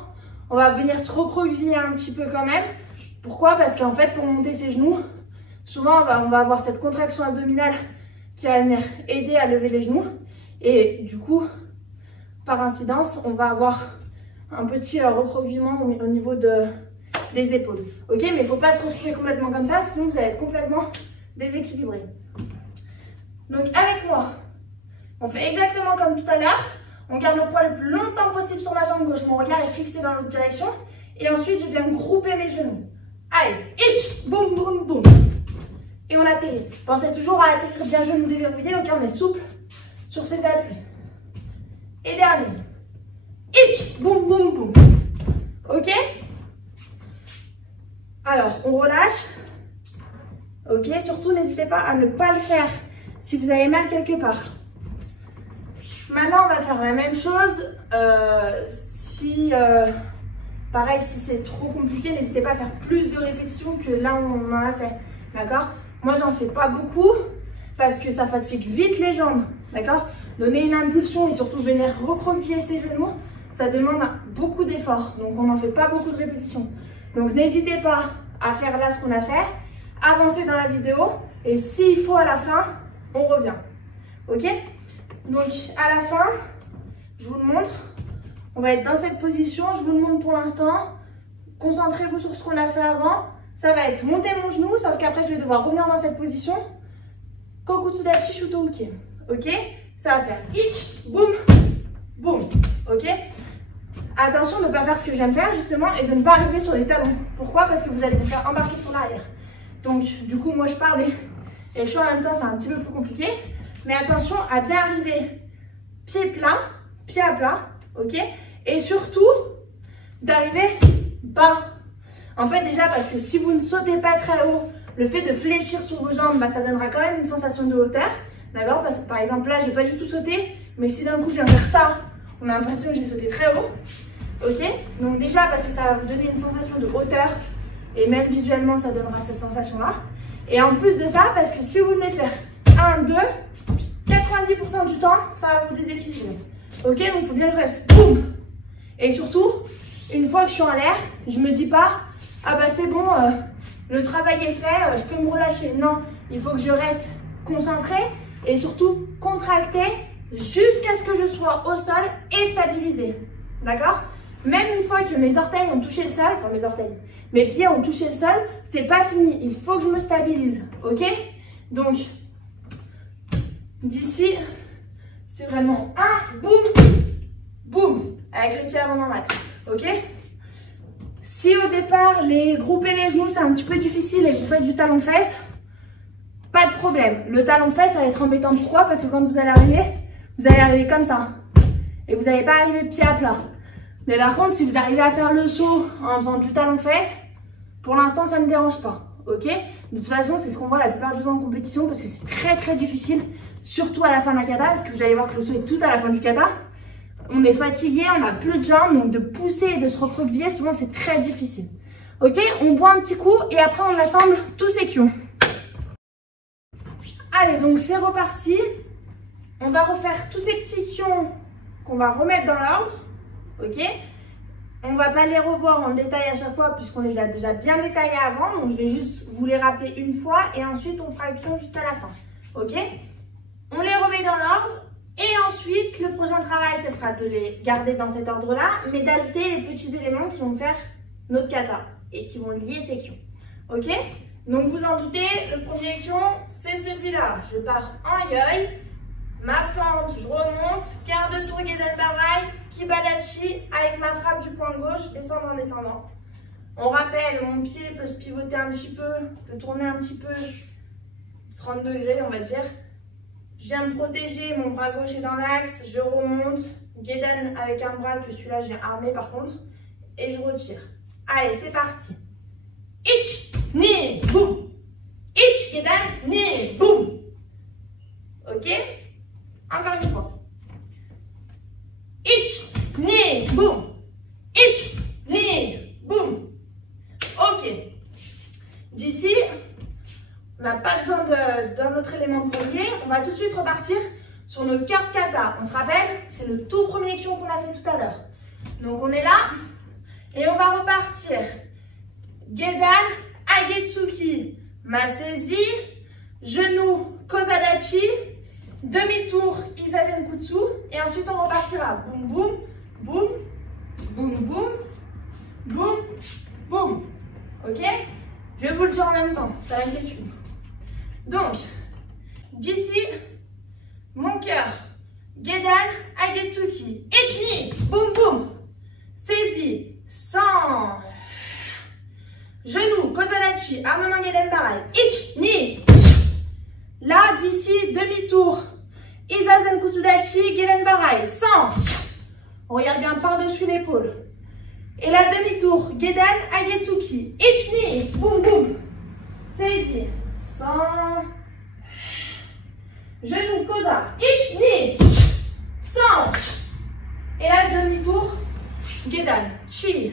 on va venir se recroqueviller un petit peu quand même. Pourquoi? Parce qu'en fait, pour monter ses genoux, souvent on va avoir cette contraction abdominale qui va venir aider à lever les genoux. Et du coup, par incidence, on va avoir un petit recroquevillement au niveau des épaules. Ok, mais il ne faut pas se retrouver complètement comme ça, sinon vous allez être complètement déséquilibré. Donc avec moi, on fait exactement comme tout à l'heure. On garde le poids le plus longtemps possible sur ma jambe gauche. Mon regard est fixé dans l'autre direction. Et ensuite, je viens grouper mes genoux. Allez, hitch, boum, boum, boum. Et on atterrit. Pensez toujours à atterrir bien genou déverrouillé. Ok, on est souple sur ses appuis. Et dernier. Hitch, boum, boum, boum. Ok? Alors, on relâche. Ok, surtout n'hésitez pas à ne pas le faire si vous avez mal quelque part. Maintenant, on va faire la même chose. Pareil, si c'est trop compliqué, n'hésitez pas à faire plus de répétitions que là on en a fait. D'accord? Moi, j'en fais pas beaucoup parce que ça fatigue vite les jambes. D'accord? Donner une impulsion et surtout venir recroqueviller ses genoux, ça demande beaucoup d'efforts. Donc, on n'en fait pas beaucoup de répétitions. Donc, n'hésitez pas à faire là ce qu'on a fait, avancer dans la vidéo et s'il faut à la fin, on revient. Ok? Donc, à la fin, je vous le montre. On va être dans cette position. Je vous le montre pour l'instant. Concentrez-vous sur ce qu'on a fait avant. Ça va être monter mon genou, sauf qu'après, je vais devoir revenir dans cette position. Kokutsudachi Shuto Uke. Ok? Ça va faire hitch, boum, boum. Ok? Attention de ne pas faire ce que je viens de faire, justement, et de ne pas arriver sur les talons. Pourquoi? Parce que vous allez vous faire embarquer sur l'arrière. Donc, du coup, moi, je parle et je suis en même temps, c'est un petit peu plus compliqué. Mais attention à bien arriver pied plat, pied à plat, ok? Et surtout, d'arriver bas. En fait, déjà, parce que si vous ne sautez pas très haut, le fait de fléchir sur vos jambes, bah, ça donnera quand même une sensation de hauteur. D'accord? Parce que par exemple, là, j'ai pas du tout sauté. Mais si d'un coup, je viens faire ça, on a l'impression que j'ai sauté très haut. Ok? Donc déjà, parce que ça va vous donner une sensation de hauteur. Et même visuellement, ça donnera cette sensation-là. Et en plus de ça, parce que si vous venez faire 1, 2, 90% du temps, ça va vous déséquilibrer. Ok, donc il faut bien que je reste. Boum. Et surtout, une fois que je suis en l'air, je me dis pas, ah bah c'est bon, le travail est fait, je peux me relâcher. Non, il faut que je reste concentré et surtout contracté jusqu'à ce que je sois au sol et stabilisé. D'accord? Même une fois que mes orteils ont touché le sol, enfin mes pieds ont touché le sol, c'est pas fini. Il faut que je me stabilise. Ok? Donc, d'ici, c'est vraiment un boum, boum, avec les pieds avant dans l'axe. Ok? Si au départ, grouper les genoux, c'est un petit peu difficile et que vous faites du talon-fesse, pas de problème. Le talon-fesse, ça va être embêtant. Pourquoi? Parce que quand vous allez arriver comme ça. Et vous n'allez pas arriver pied à plat. Mais par contre, si vous arrivez à faire le saut en faisant du talon-fesse, pour l'instant, ça ne me dérange pas. Ok? De toute façon, c'est ce qu'on voit la plupart du temps en compétition parce que c'est très très difficile, surtout à la fin d'un kata, parce que vous allez voir que le saut est tout à la fin du kata. On est fatigué, on n'a plus de jambes, donc de pousser et de se recroqueviller, souvent c'est très difficile. Ok? On boit un petit coup et après on assemble tous ces kions. Allez, donc c'est reparti. On va refaire tous ces petits kions qu'on va remettre dans l'ordre. Ok? On ne va pas les revoir en détail à chaque fois puisqu'on les a déjà bien détaillés avant. Donc je vais juste vous les rappeler une fois et ensuite on fera le kion jusqu'à la fin. Ok? On les remet dans l'ordre et ensuite le prochain travail ce sera de les garder dans cet ordre-là, mais d'ajouter les petits éléments qui vont faire notre kata et qui vont lier ces kions. Ok? Donc vous en doutez, le premier kion c'est celui-là. Je pars en yoi. Ma fente, je remonte, quart de tour Gedan Barai, Kibadachi avec ma frappe du poing gauche, descendant, descendant. On rappelle, mon pied peut se pivoter un petit peu, peut tourner un petit peu, 30 degrés on va dire. Je viens me protéger, mon bras gauche est dans l'axe, je remonte, Gedan avec un bras que celui-là j'ai armé par contre, et je retire. Allez, c'est parti. Ich, ni, boum. Ich, Gedan, ni, boum. Ok? Encore une fois. Ich, ni, boum. Ich, ni, boum. dans notre élément de premier, on va tout de suite repartir sur nos 4 katas. On se rappelle, c'est le tout premier kion qu'on a fait tout à l'heure. Donc on est là et on va repartir. Gedan, Agetsuki, Masezi, genou, Kozadachi, demi-tour, Izazen Kutsu. Et ensuite on repartira. Boum, boum, boum, boum, boum, boum, boum. Ok? Je vais vous le dire en même temps, ça va être une. Donc, d'ici, mon cœur, Gedan, Agetsuki, Ichi, boum boum, saisie, 100, genou, Kozadachi, armement Gedan pareil, Ichi, ni, là, d'ici, demi-tour, Izazen Kutsudachi, Gedan pareil, 100, on regarde bien par-dessus l'épaule. Et la demi-tour, Gedan, Agetsuki, Ichi, boum boum, saisie, 100, genou, Koza, Ichi, 100, et la demi-tour, Gedan, Chi,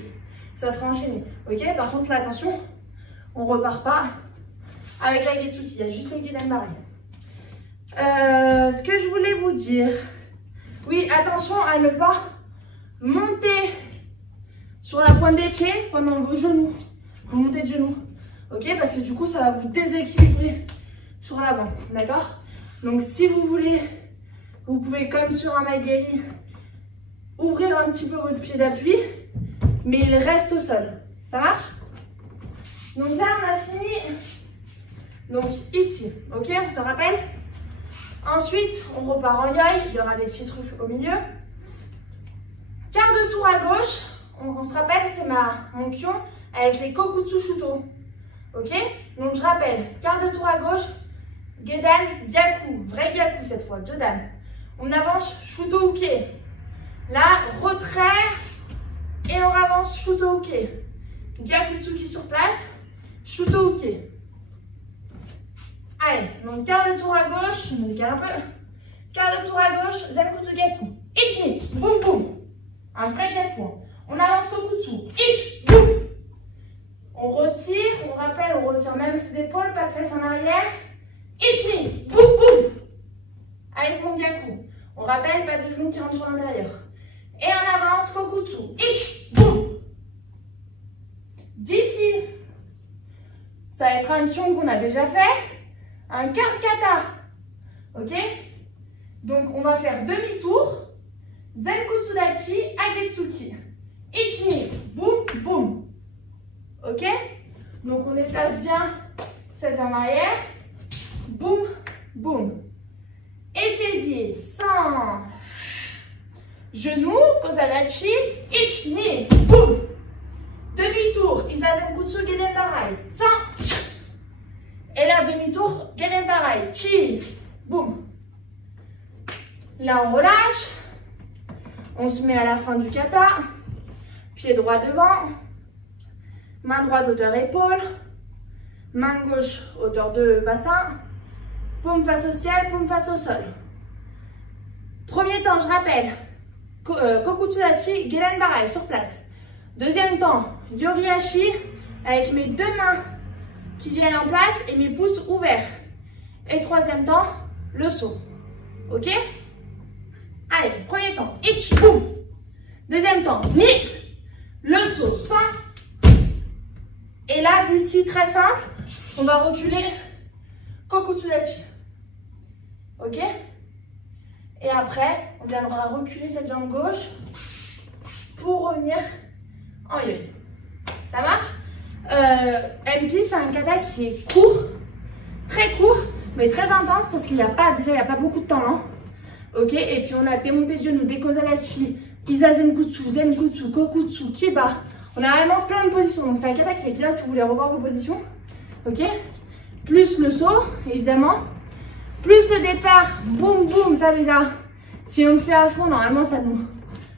ça sera enchaîné, ok? Par contre là, attention, on repart pas avec la Agetsuki, il y a juste le Gedan pareil. Ce que je voulais vous dire, oui, attention à ne pas monter sur la pointe des pieds pendant vos genoux, vous montez de genoux, ok? Parce que du coup, ça va vous déséquilibrer sur l'avant, d'accord? Donc, si vous voulez, vous pouvez, comme sur un Maigeri, ouvrir un petit peu votre pied d'appui, mais il reste au sol. Ça marche? Donc là, on a fini. Donc ici, ok? On se rappelle? Ensuite, on repart en yoi. Il y aura des petits trucs au milieu. Quart de tour à gauche. On se rappelle, c'est mon kion avec les Kokutsu Shuto. Ok? Donc je rappelle, quart de tour à gauche, Gedan, Gyaku, vrai Gyaku cette fois, Jodan. On avance, Shuto Uke. Là, retrait et on avance, Shuto Uke. Gyakutsuki sur place, Shuto Uke. Allez, donc quart de tour à gauche, je me décale un peu. Quart de tour à gauche, Zenkutsu Gyaku. Ichi, boum boum. Un vrai Gyaku. On avance Kokutsu. Ichi, boum. On retire, on rappelle, on retire même ses épaules, pas de fesses en arrière. Ichi, boum boum. Avec mon Gyaku. On rappelle, pas de genoux qui rentrent sur l'intérieur. Et on avance Kokutsu. Ichi, boum. D'ici, ça va être un kion qu'on a déjà fait. Un quart kata. Ok? Donc, on va faire demi-tour. Zenkutsudachi, Agetsuki. Ichi, boum, boum. Ok? Donc, on déplace bien cette jambe arrière. Boum, boum. Et saisie. 100. Genou, Kozadachi. Ichi, ni, boum. Demi-tour. Izazen Kutsu, Gedan pareil. 100. Et là, demi-tour, Gedan pareil. Chi, boum. Là, on relâche. On se met à la fin du kata. Pied droit devant. Main droite hauteur épaule. Main gauche hauteur de bassin. Paume face au ciel, paume face au sol. Premier temps, je rappelle. Kokutsudachi, Gedan pareil, sur place. Deuxième temps, Yorihashi, avec mes deux mains qui viennent en place et mes pouces ouverts. Et troisième temps, le saut. Ok? Allez, premier temps, Ichi, boum. Deuxième temps, ni, le saut, 100. Et là, d'ici, très simple, on va reculer Kokutsudachi. Ok? Et après, on viendra reculer cette jambe gauche pour revenir en yoi. Ça marche? MP, c'est un kata qui est court, très court, mais très intense parce qu'il n'y a pas, déjà, il n'y a pas beaucoup de temps, hein. Ok? Et puis, on a démonté de genoux, des Kozadachi, Izazen Kutsu, Zenkutsu, Kokutsu, Kiba. On a vraiment plein de positions. Donc, c'est un kata qui est bien si vous voulez revoir vos positions. Ok? Plus le saut, évidemment. Plus le départ, boum, boum, ça déjà. Si on le fait à fond, normalement, ça nous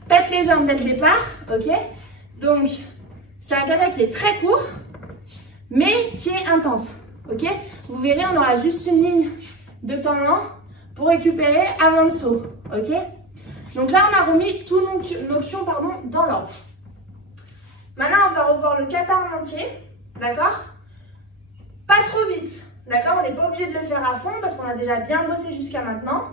pète les jambes dès le départ. Ok? Donc, c'est un kata qui est très court, mais qui est intense. Ok? Vous verrez, on aura juste une ligne de temps lent pour récupérer avant le saut. Ok? Donc là, on a remis tous nos options dans l'ordre. Maintenant, on va revoir le kata en entier. D'accord? Pas trop vite. D'accord? On n'est pas obligé de le faire à fond parce qu'on a déjà bien bossé jusqu'à maintenant.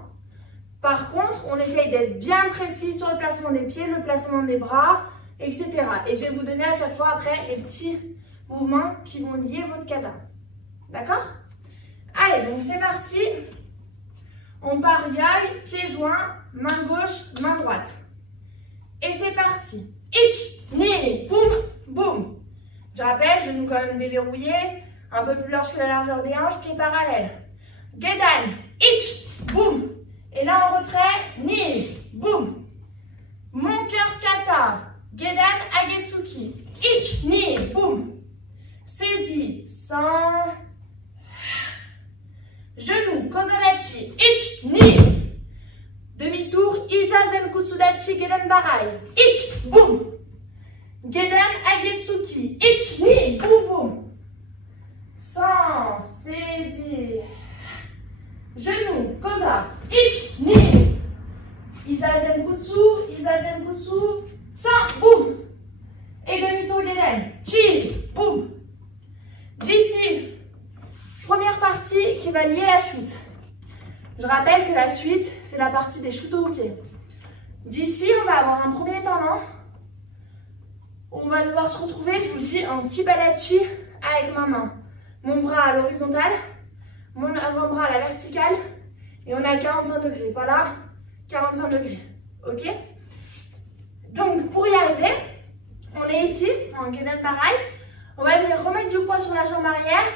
Par contre, on essaye d'être bien précis sur le placement des pieds, le placement des bras, etc. Et je vais vous donner à chaque fois après les petits mouvements qui vont lier votre kata. D'accord? Allez, donc c'est parti. On part yaï, pied joint, main gauche, main droite. Et c'est parti. Ich, ni, boum, boum. Je rappelle, genoux quand même déverrouillés, un peu plus large que la largeur des hanches, pieds parallèles. Gedan, ich, boum. Et là en retrait, ni, boum. Mon cœur kata, Gedan Agetsuki, ich, ni, boum. Saisie, sans. Genou, Kozadachi, ich, ni. Demi-tour, Isa Zenkutsudachi, Gedan Barai, ich, boum. Gedan Agetsuki, ich, ni, boum, boum. Sans, saisie. Genou, Koza, ich, ni. Isa Zenkutsu, sans, boum. Et demi-tour, Gedan, cheese, boum. D'ici, première partie qui va lier la chute. Je rappelle que la suite, c'est la partie des chutes au pied. D'ici, on va avoir un premier temps lent. On va devoir se retrouver, je vous dis, en petit balachi avec ma main. Mon bras à l'horizontale, mon avant-bras à la verticale. Et on est à 45 degrés. Pas là, 45 degrés. Ok? Donc, pour y arriver, on est ici, en Gedan Barai. On va venir remettre du poids sur la jambe arrière.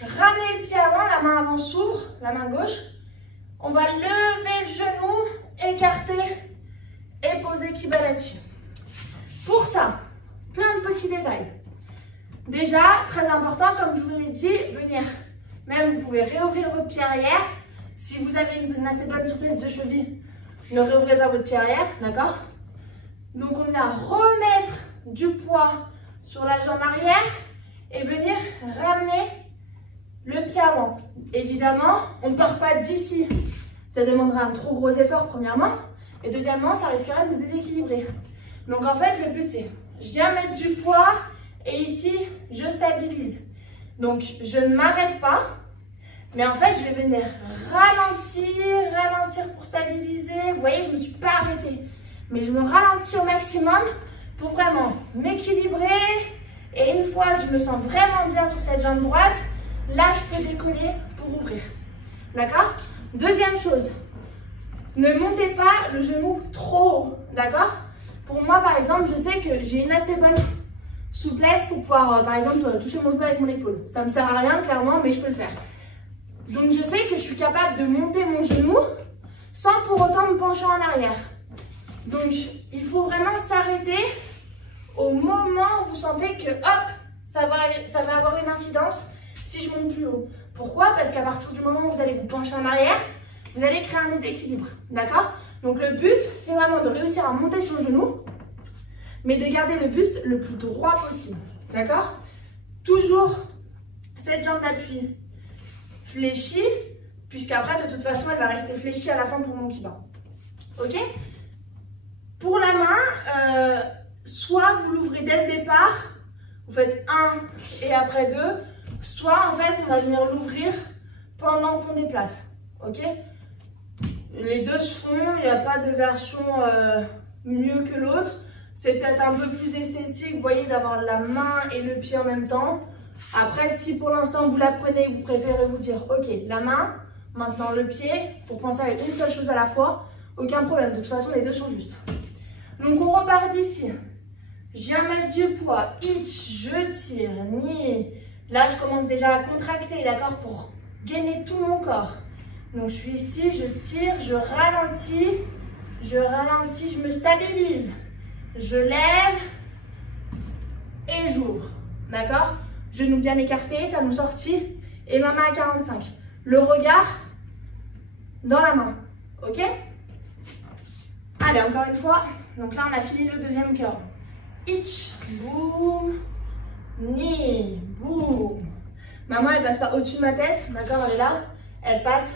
Ramener le pied avant, la main avant s'ouvre, la main gauche. On va lever le genou, écarter et poser Kibalachi. Pour ça, plein de petits détails. Déjà, très important, comme je vous l'ai dit, venir, même vous pouvez réouvrir votre pied arrière. Si vous avez une assez bonne souplesse de cheville, ne réouvrez pas votre pied arrière, d'accord? Donc on vient remettre du poids sur la jambe arrière et venir ramener le pied avant. Évidemment, on ne part pas d'ici. Ça demandera un trop gros effort, premièrement. Et deuxièmement, ça risquerait de nous déséquilibrer. Donc en fait, le but c'est, je viens mettre du poids et ici, je stabilise. Donc, je ne m'arrête pas. Mais en fait, je vais venir ralentir pour stabiliser. Vous voyez, je ne me suis pas arrêtée. Mais je me ralentis au maximum pour vraiment m'équilibrer. Et une fois que je me sens vraiment bien sur cette jambe droite, là, je peux décoller pour ouvrir. D'accord? Deuxième chose, ne montez pas le genou trop haut. D'accord? Pour moi, par exemple, je sais que j'ai une assez bonne souplesse pour pouvoir, par exemple, toucher mon genou avec mon épaule. Ça ne me sert à rien, clairement, mais je peux le faire. Donc, je sais que je suis capable de monter mon genou sans pour autant me pencher en arrière. Donc, il faut vraiment s'arrêter au moment où vous sentez que, hop, ça va avoir une incidence si je monte plus haut. Pourquoi? Parce qu'à partir du moment où vous allez vous pencher en arrière, vous allez créer un déséquilibre. D'accord? Donc, le but, c'est vraiment de réussir à monter son genou, mais de garder le buste le plus droit possible. D'accord? Toujours cette jambe d'appui fléchie, puisqu'après, de toute façon, elle va rester fléchie à la fin pour mon kiba. Ok? Pour la main, soit vous l'ouvrez dès le départ, vous faites 1 et après 2, soit en fait, on va venir l'ouvrir pendant qu'on déplace. Ok? Les deux se font, il n'y a pas de version mieux que l'autre. C'est peut-être un peu plus esthétique, vous voyez, d'avoir la main et le pied en même temps. Après, si pour l'instant vous l'apprenez, vous préférez vous dire, ok, la main, maintenant le pied, pour penser à une seule chose à la fois, aucun problème. De toute façon, les deux sont justes. Donc, on repart d'ici. Je viens mettre du poids. Ich, je tire, ni. Là, je commence déjà à contracter, d'accord, pour gainer tout mon corps. Donc, je suis ici, je tire, je ralentis, je me stabilise. Je lève et j'ouvre, d'accord? Genoux bien écartés, talons sortis et ma main à 45. Le regard dans la main, ok? Allez, encore une fois. Donc là, on a fini le deuxième curl. Ich, boum, ni, boum. Ma main, elle passe pas au-dessus de ma tête, d'accord? Elle est là, elle passe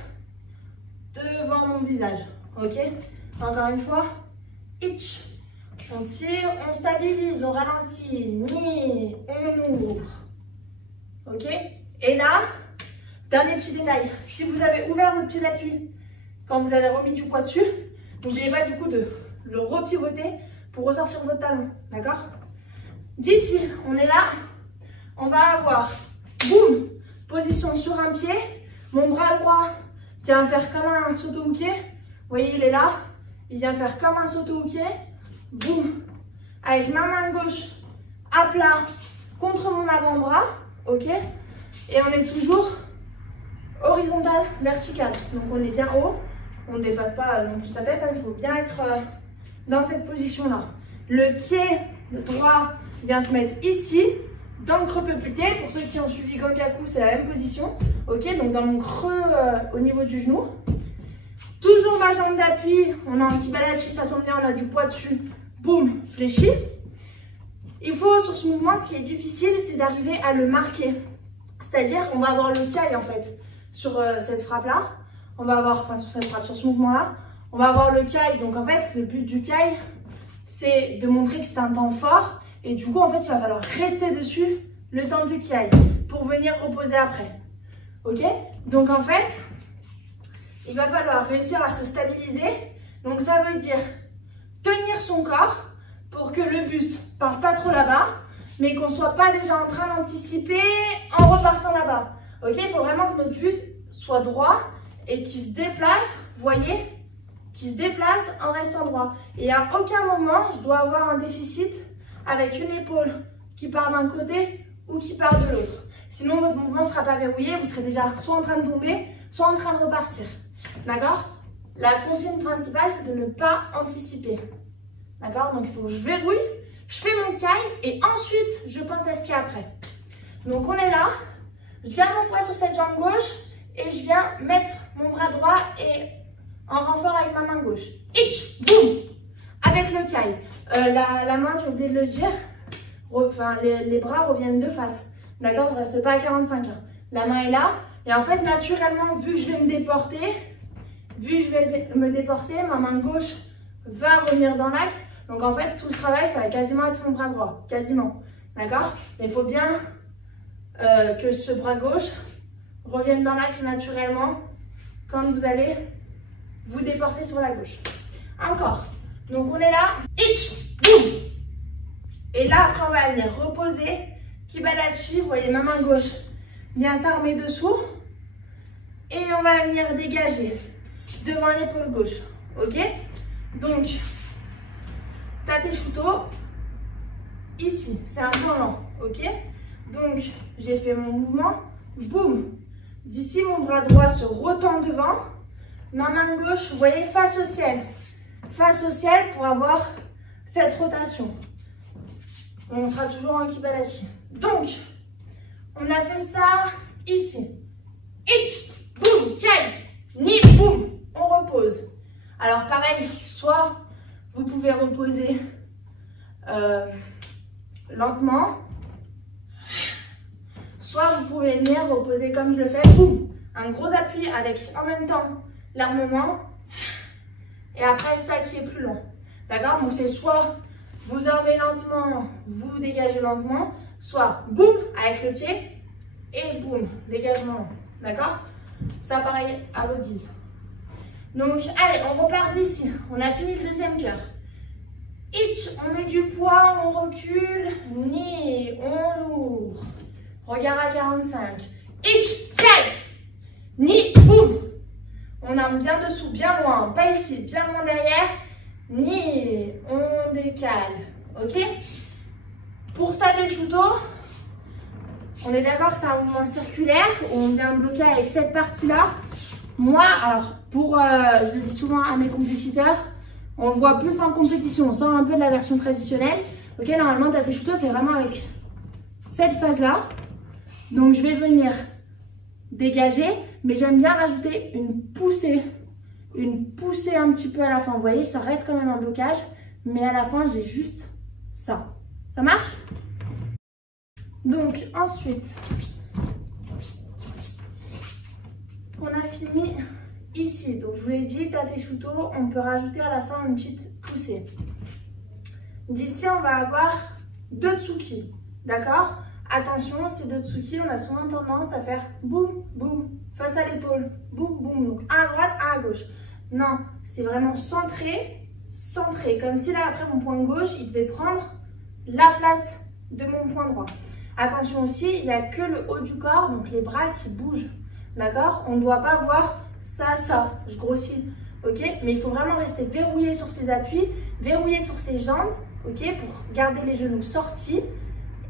devant mon visage, ok? Encore une fois, ich. On tire, on stabilise, on ralentit, ni, on ouvre. Ok? Et là, Dernier petit détail, si vous avez ouvert votre pied d'appui quand vous avez remis du poids dessus, n'oubliez pas du coup de le repivoter pour ressortir votre talon, d'accord? D'ici, on est là, on va avoir, boum, position sur un pied, mon bras droit qui vient faire comme un soto-hooké, vous voyez il est là, il vient faire comme un soto-hooké, boum, avec ma main gauche à plat contre mon avant-bras, ok? Et on est toujours horizontal, vertical, donc on est bien haut, on ne dépasse pas non plus sa tête, hein, il faut bien être dans cette position-là. Le pied droit vient se mettre ici, dans le creux peuplé. Pour ceux qui ont suivi Gokaku, c'est la même position. Ok, donc dans mon creux au niveau du genou. Toujours ma jambe d'appui, on a un kibalachi, ça tombe bien, on a du poids dessus. Boum, fléchi. Il faut, sur ce mouvement, ce qui est difficile, c'est d'arriver à le marquer. C'est-à-dire, on va avoir le kai en fait, sur cette frappe-là. On va avoir, enfin sur cette frappe, sur ce mouvement-là. On va avoir le kai, donc en fait, le but du kai, c'est de montrer que c'est un temps fort. Et du coup, en fait, il va falloir rester dessus le temps du kiai pour venir reposer après. Ok? Donc, en fait, il va falloir réussir à se stabiliser. Donc, ça veut dire tenir son corps pour que le buste ne parte pas trop là-bas, mais qu'on ne soit pas déjà en train d'anticiper en repartant là-bas. Ok? Il faut vraiment que notre buste soit droit et qu'il se déplace, vous voyez? Qui se déplace en restant droit. Et à aucun moment, je dois avoir un déficit avec une épaule qui part d'un côté ou qui part de l'autre. Sinon, votre mouvement ne sera pas verrouillé, vous serez déjà soit en train de tomber, soit en train de repartir. D'accord? La consigne principale, c'est de ne pas anticiper. D'accord? Donc, il faut que je verrouille, je fais mon kai et ensuite, je pense à ce qu'il y a après. Donc, on est là, je garde mon poids sur cette jambe gauche et je viens mettre mon bras droit et en renfort avec ma main gauche. Itch, boum, avec le kai. La main, j'ai oublié de le dire, enfin, les bras reviennent de face. D'accord, je ne reste pas à 45. Hein. La main est là. Et en fait, naturellement, vu que je vais me déporter, ma main gauche va revenir dans l'axe. Donc en fait, tout le travail, ça va quasiment être mon bras droit. Quasiment. D'accord? Mais il faut bien que ce bras gauche revienne dans l'axe naturellement quand vous allez vous déporter sur la gauche. Encore. Donc on est là. Itch, boum. Et là, après, on va venir reposer. Kibalachi, vous voyez ma main gauche vient s'armer dessous. Et on va venir dégager devant l'épaule gauche. Ok? Donc, tate shuto. Ici, c'est un temps lent. Ok? Donc, j'ai fait mon mouvement. Boum. D'ici, mon bras droit se retend devant. Ma main gauche, vous voyez, face au ciel. Face au ciel pour avoir cette rotation. On sera toujours en kibalachi. Donc, on a fait ça ici. Itch, boum, kai, ni, boum. On repose. Alors, pareil, soit vous pouvez reposer lentement, soit vous pouvez venir reposer comme je le fais. Boum, un gros appui avec en même temps l'armement. Et après, ça qui est plus long. D'accord? Donc, c'est soit vous armez lentement, vous dégagez lentement, soit boum, avec le pied, et boum, dégagement. D'accord? Ça, pareil, à vos 10. Donc, allez, on repart d'ici. On a fini le deuxième cœur. Itch, on met du poids, on recule. Ni, on ouvre. Regard à 45. Itch, kai. Ni, boum. On arme bien dessous, bien loin. Pas ici, bien loin derrière. Ni, on décale. Ok? Pour Tate Shuto, on est d'accord que c'est un mouvement circulaire où on vient bloquer avec cette partie-là. Moi, alors, je le dis souvent à mes compétiteurs, on le voit plus en compétition, on sort un peu de la version traditionnelle. Ok, normalement, Tate Shuto, c'est vraiment avec cette phase-là. Donc, je vais venir dégager, mais j'aime bien rajouter une poussée un petit peu à la fin. Vous voyez, ça reste quand même un blocage, mais à la fin, j'ai juste ça. Ça marche? Donc, ensuite, on a fini ici. Donc, je vous l'ai dit, Tate Shuto, on peut rajouter à la fin une petite poussée. D'ici, on va avoir deux tsuki. D'accord? Attention, ces deux tsuki, on a souvent tendance à faire boum, boum, face à l'épaule, boum, boum, donc un à droite, un à gauche. Non, c'est vraiment centré, centré, comme si là, après mon poing gauche, il devait prendre la place de mon poing droit. Attention aussi, il n'y a que le haut du corps, donc les bras qui bougent, d'accord? On ne doit pas voir ça, ça, je grossis, ok? Mais il faut vraiment rester verrouillé sur ses appuis, verrouillé sur ses jambes, ok? Pour garder les genoux sortis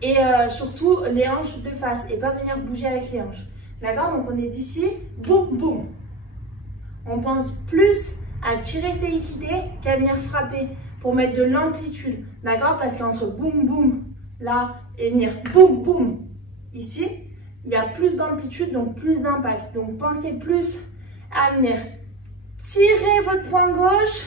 et surtout les hanches de face et pas venir bouger avec les hanches, d'accord? Donc on est d'ici, boum, boum. On pense plus à tirer ses liquidités qu'à venir frapper pour mettre de l'amplitude, d'accord? Parce qu'entre boum, boum, là, et venir boum, boum, ici, il y a plus d'amplitude, donc plus d'impact. Donc pensez plus à venir tirer votre poing gauche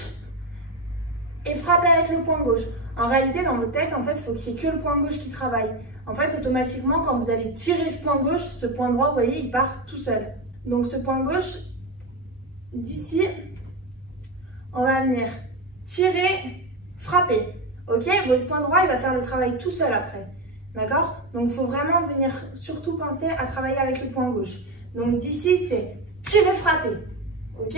et frapper avec le poing gauche. En réalité, dans votre tête, en fait, il faut qu'il n'y ait que le poing gauche qui travaille. En fait, automatiquement, quand vous allez tirer ce point gauche, ce point droit, vous voyez, il part tout seul. Donc ce point gauche, d'ici, on va venir tirer, frapper. Ok, votre point droit, il va faire le travail tout seul après. D'accord? Donc il faut vraiment venir surtout penser à travailler avec le point gauche. Donc d'ici, c'est tirer, frapper. Ok?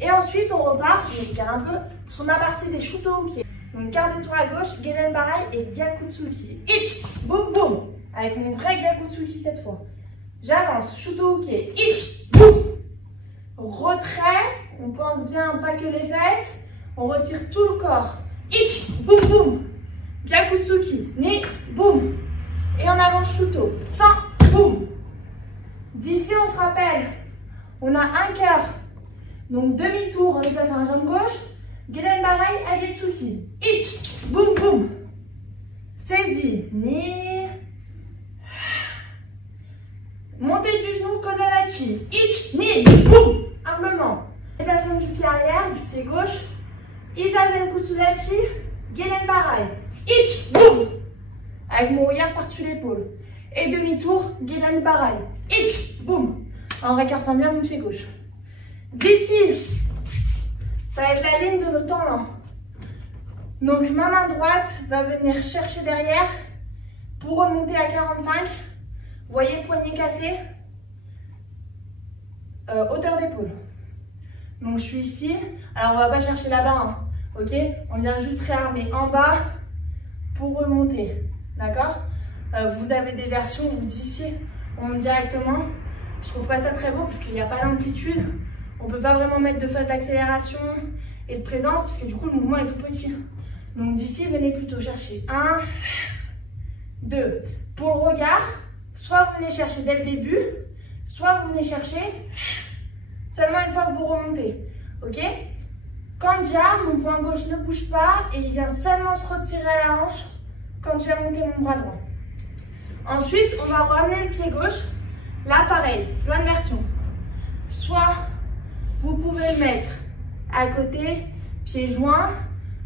Et ensuite, on repart, je vais dire un peu, sur ma partie des Shuto-uke. Donc quart de tour à gauche, Gedenbarai et Gyakutsuki. Ich, boum, boum. Avec mon vrai Gyakutsuki cette fois. J'avance, Shuto-uke, ich, boum. Retrait, on pense bien, pas que les fesses. On retire tout le corps. Ich, boum, boum. Gyakutsuki, ni, boum. Et on avance Shuto, sans, boum. D'ici, on se rappelle, on a un quart. Donc demi-tour en déplaçant la jambe gauche. Gedenbarai, Agetsuki. Ich, boum, boum. Saisie, ni. Montée du genou, Kozanachi. Ich, ni, boum. Armement. Déplacement du pied arrière, du pied gauche. Izazen Kutsudachi, Gedenbarai. Ich, boum. Avec mon regard par-dessus l'épaule. Et demi-tour, Gedenbarai. Ich, boum. En récartant bien mon pied gauche. D'ici, ça va être la ligne de nos tendons. Donc ma main droite va venir chercher derrière pour remonter à 45. Vous voyez, poignet cassé, hauteur d'épaule. Donc je suis ici. Alors on va pas chercher là-bas, hein, ok? On vient juste réarmer en bas pour remonter, d'accord? Vous avez des versions où d'ici on monte directement. Je trouve pas ça très beau parce qu'il n'y a pas d'amplitude. On ne peut pas vraiment mettre de phase d'accélération et de présence parce que du coup le mouvement est tout petit. Donc d'ici, venez plutôt chercher 1, 2. Pour le regard, soit vous venez chercher dès le début, soit vous venez chercher seulement une fois que vous remontez. Ok? Quand déjà, mon poing gauche ne bouge pas et il vient seulement se retirer à la hanche quand je vais monter mon bras droit. Ensuite, on va ramener le pied gauche. Là, pareil, plein de versions. Soit vous pouvez le mettre à côté, pied joint.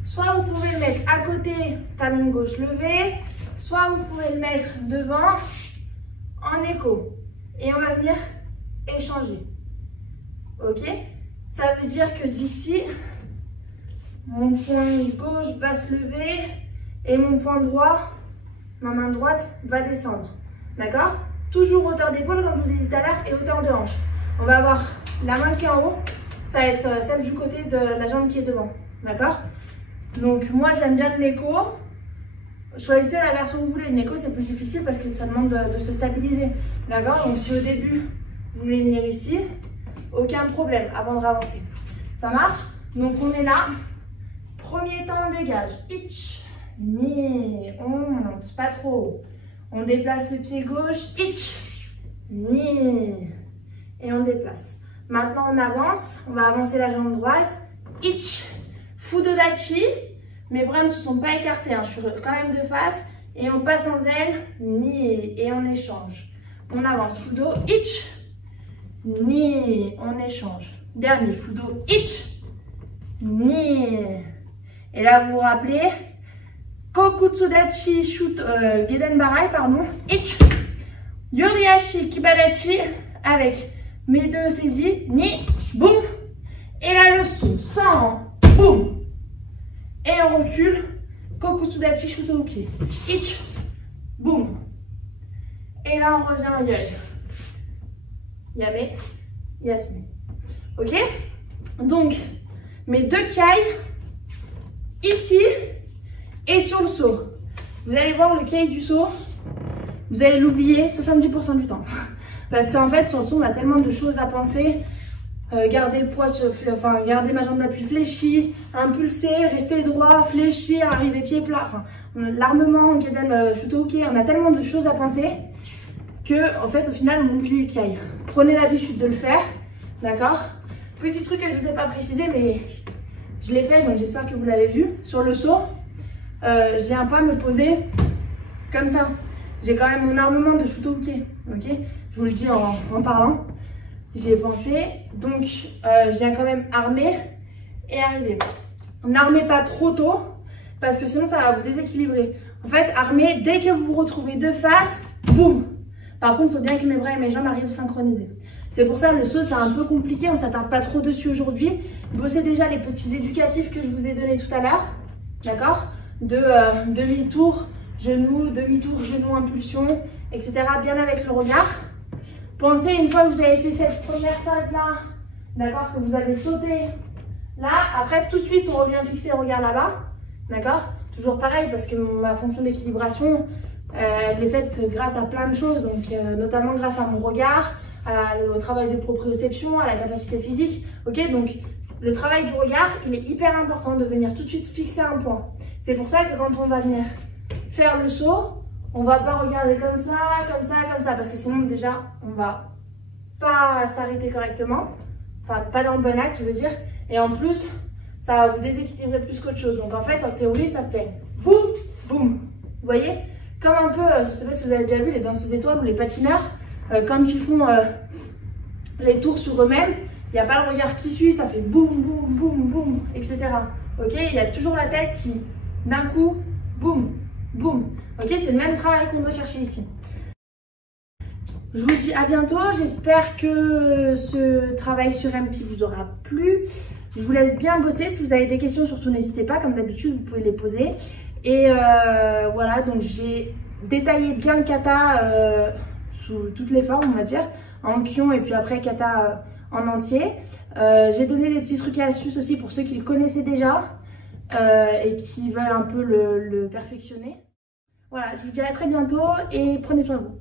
Soit vous pouvez le mettre à côté, talon gauche levé. Soit vous pouvez le mettre devant, en écho. Et on va venir échanger. Ok? Ça veut dire que d'ici, mon poing gauche va se lever et mon poing droit, ma main droite, va descendre. D'accord? Toujours hauteur d'épaule, comme je vous ai dit tout à l'heure, et hauteur de hanche. On va avoir la main qui est en haut, ça va être celle du côté de la jambe qui est devant. D'accord? Donc moi j'aime bien le Neko. Choisissez la version que vous voulez. Le Neko c'est plus difficile parce que ça demande de se stabiliser. D'accord? Donc si au début vous voulez venir ici, aucun problème avant de avancer. Ça marche? Donc on est là. Premier temps on dégage. Ich, ni. On monte pas trop haut. On déplace le pied gauche. Ich, ni. Et on déplace. Maintenant on avance. On va avancer la jambe droite. Ich. Fudodachi, mes bras ne se sont pas écartés, hein. Je suis quand même de face. Et on passe en zen, ni, et on échange. On avance, Fudo, ich, ni, on échange. Dernier, Fudo, ich, ni. Et là, vous vous rappelez, Kokutsudachi, Gedenbarai, pardon, ich, Yoriashi, Kibadachi, avec mes deux saisies, ni, boum. Et la leçon, 100, boum. Et on recule, Kokutsudachi Shuto-uke. Ich, boum. Et là, on revient en yoi. Yame, Yasmine. Ok? Donc, mes 2 cailles ici et sur le seau. Vous allez voir le caille du seau, vous allez l'oublier 70% du temps. Parce qu'en fait, sur le seau, on a tellement de choses à penser. Garder le poids, garder ma jambe d'appui fléchie, impulser, rester droit, fléchir, arriver pied plat. Enfin, l'armement, Keden, Shutoke, on a tellement de choses à penser que, en fait, au final, on oublie le caille. Prenez l'habitude de le faire, d'accord? Petit truc que je ne vous ai pas précisé, mais je l'ai fait, donc j'espère que vous l'avez vu. Sur le seau, je viens pas me poser comme ça. J'ai quand même mon armement de Shutoke, ok? Je vous le dis en parlant. J'y ai pensé, donc je viens quand même armer et arriver. N'armez pas trop tôt, parce que sinon ça va vous déséquilibrer. En fait, armez dès que vous vous retrouvez de face, boum. Par contre, il faut bien que mes bras et mes jambes arrivent synchronisés. C'est pour ça le saut, c'est un peu compliqué, on ne s'attarde pas trop dessus aujourd'hui. Bossez déjà les petits éducatifs que je vous ai donnés tout à l'heure, d'accord? De demi-tour, genou, demi-tour, genou, impulsion, etc. Bien avec le regard. Pensez, une fois que vous avez fait cette première phase-là, d'accord, que vous avez sauté là, après tout de suite on revient fixer le regard là-bas, d'accord? Toujours pareil, parce que ma fonction d'équilibration, elle est faite grâce à plein de choses, donc notamment grâce à mon regard, au travail de proprioception, à la capacité physique, ok? Donc le travail du regard, il est hyper important de venir tout de suite fixer un point. C'est pour ça que quand on va venir faire le saut, on va pas regarder comme ça, parce que sinon déjà, on va pas s'arrêter correctement. Enfin, pas dans le bon acte, je veux dire. Et en plus, ça va vous déséquilibrer plus qu'autre chose. Donc en fait, en théorie, ça fait boum, boum. Vous voyez? Comme un peu, je sais pas si vous avez déjà vu les danseuses étoiles ou les patineurs, quand ils font les tours sur eux-mêmes, il n'y a pas le regard qui suit, ça fait boum, boum, boum, boum, etc. Ok? Il y a toujours la tête qui, d'un coup, boum, boum. Ok, c'est le même travail qu'on doit chercher ici. Je vous dis à bientôt. J'espère que ce travail sur MP vous aura plu. Je vous laisse bien bosser. Si vous avez des questions, surtout n'hésitez pas. Comme d'habitude, vous pouvez les poser. Et voilà, donc j'ai détaillé bien le kata sous toutes les formes, on va dire. En kion et puis après kata en entier. J'ai donné des petits trucs et astuces aussi pour ceux qui le connaissaient déjà et qui veulent un peu le perfectionner. Voilà, je vous dis à très bientôt et prenez soin de vous.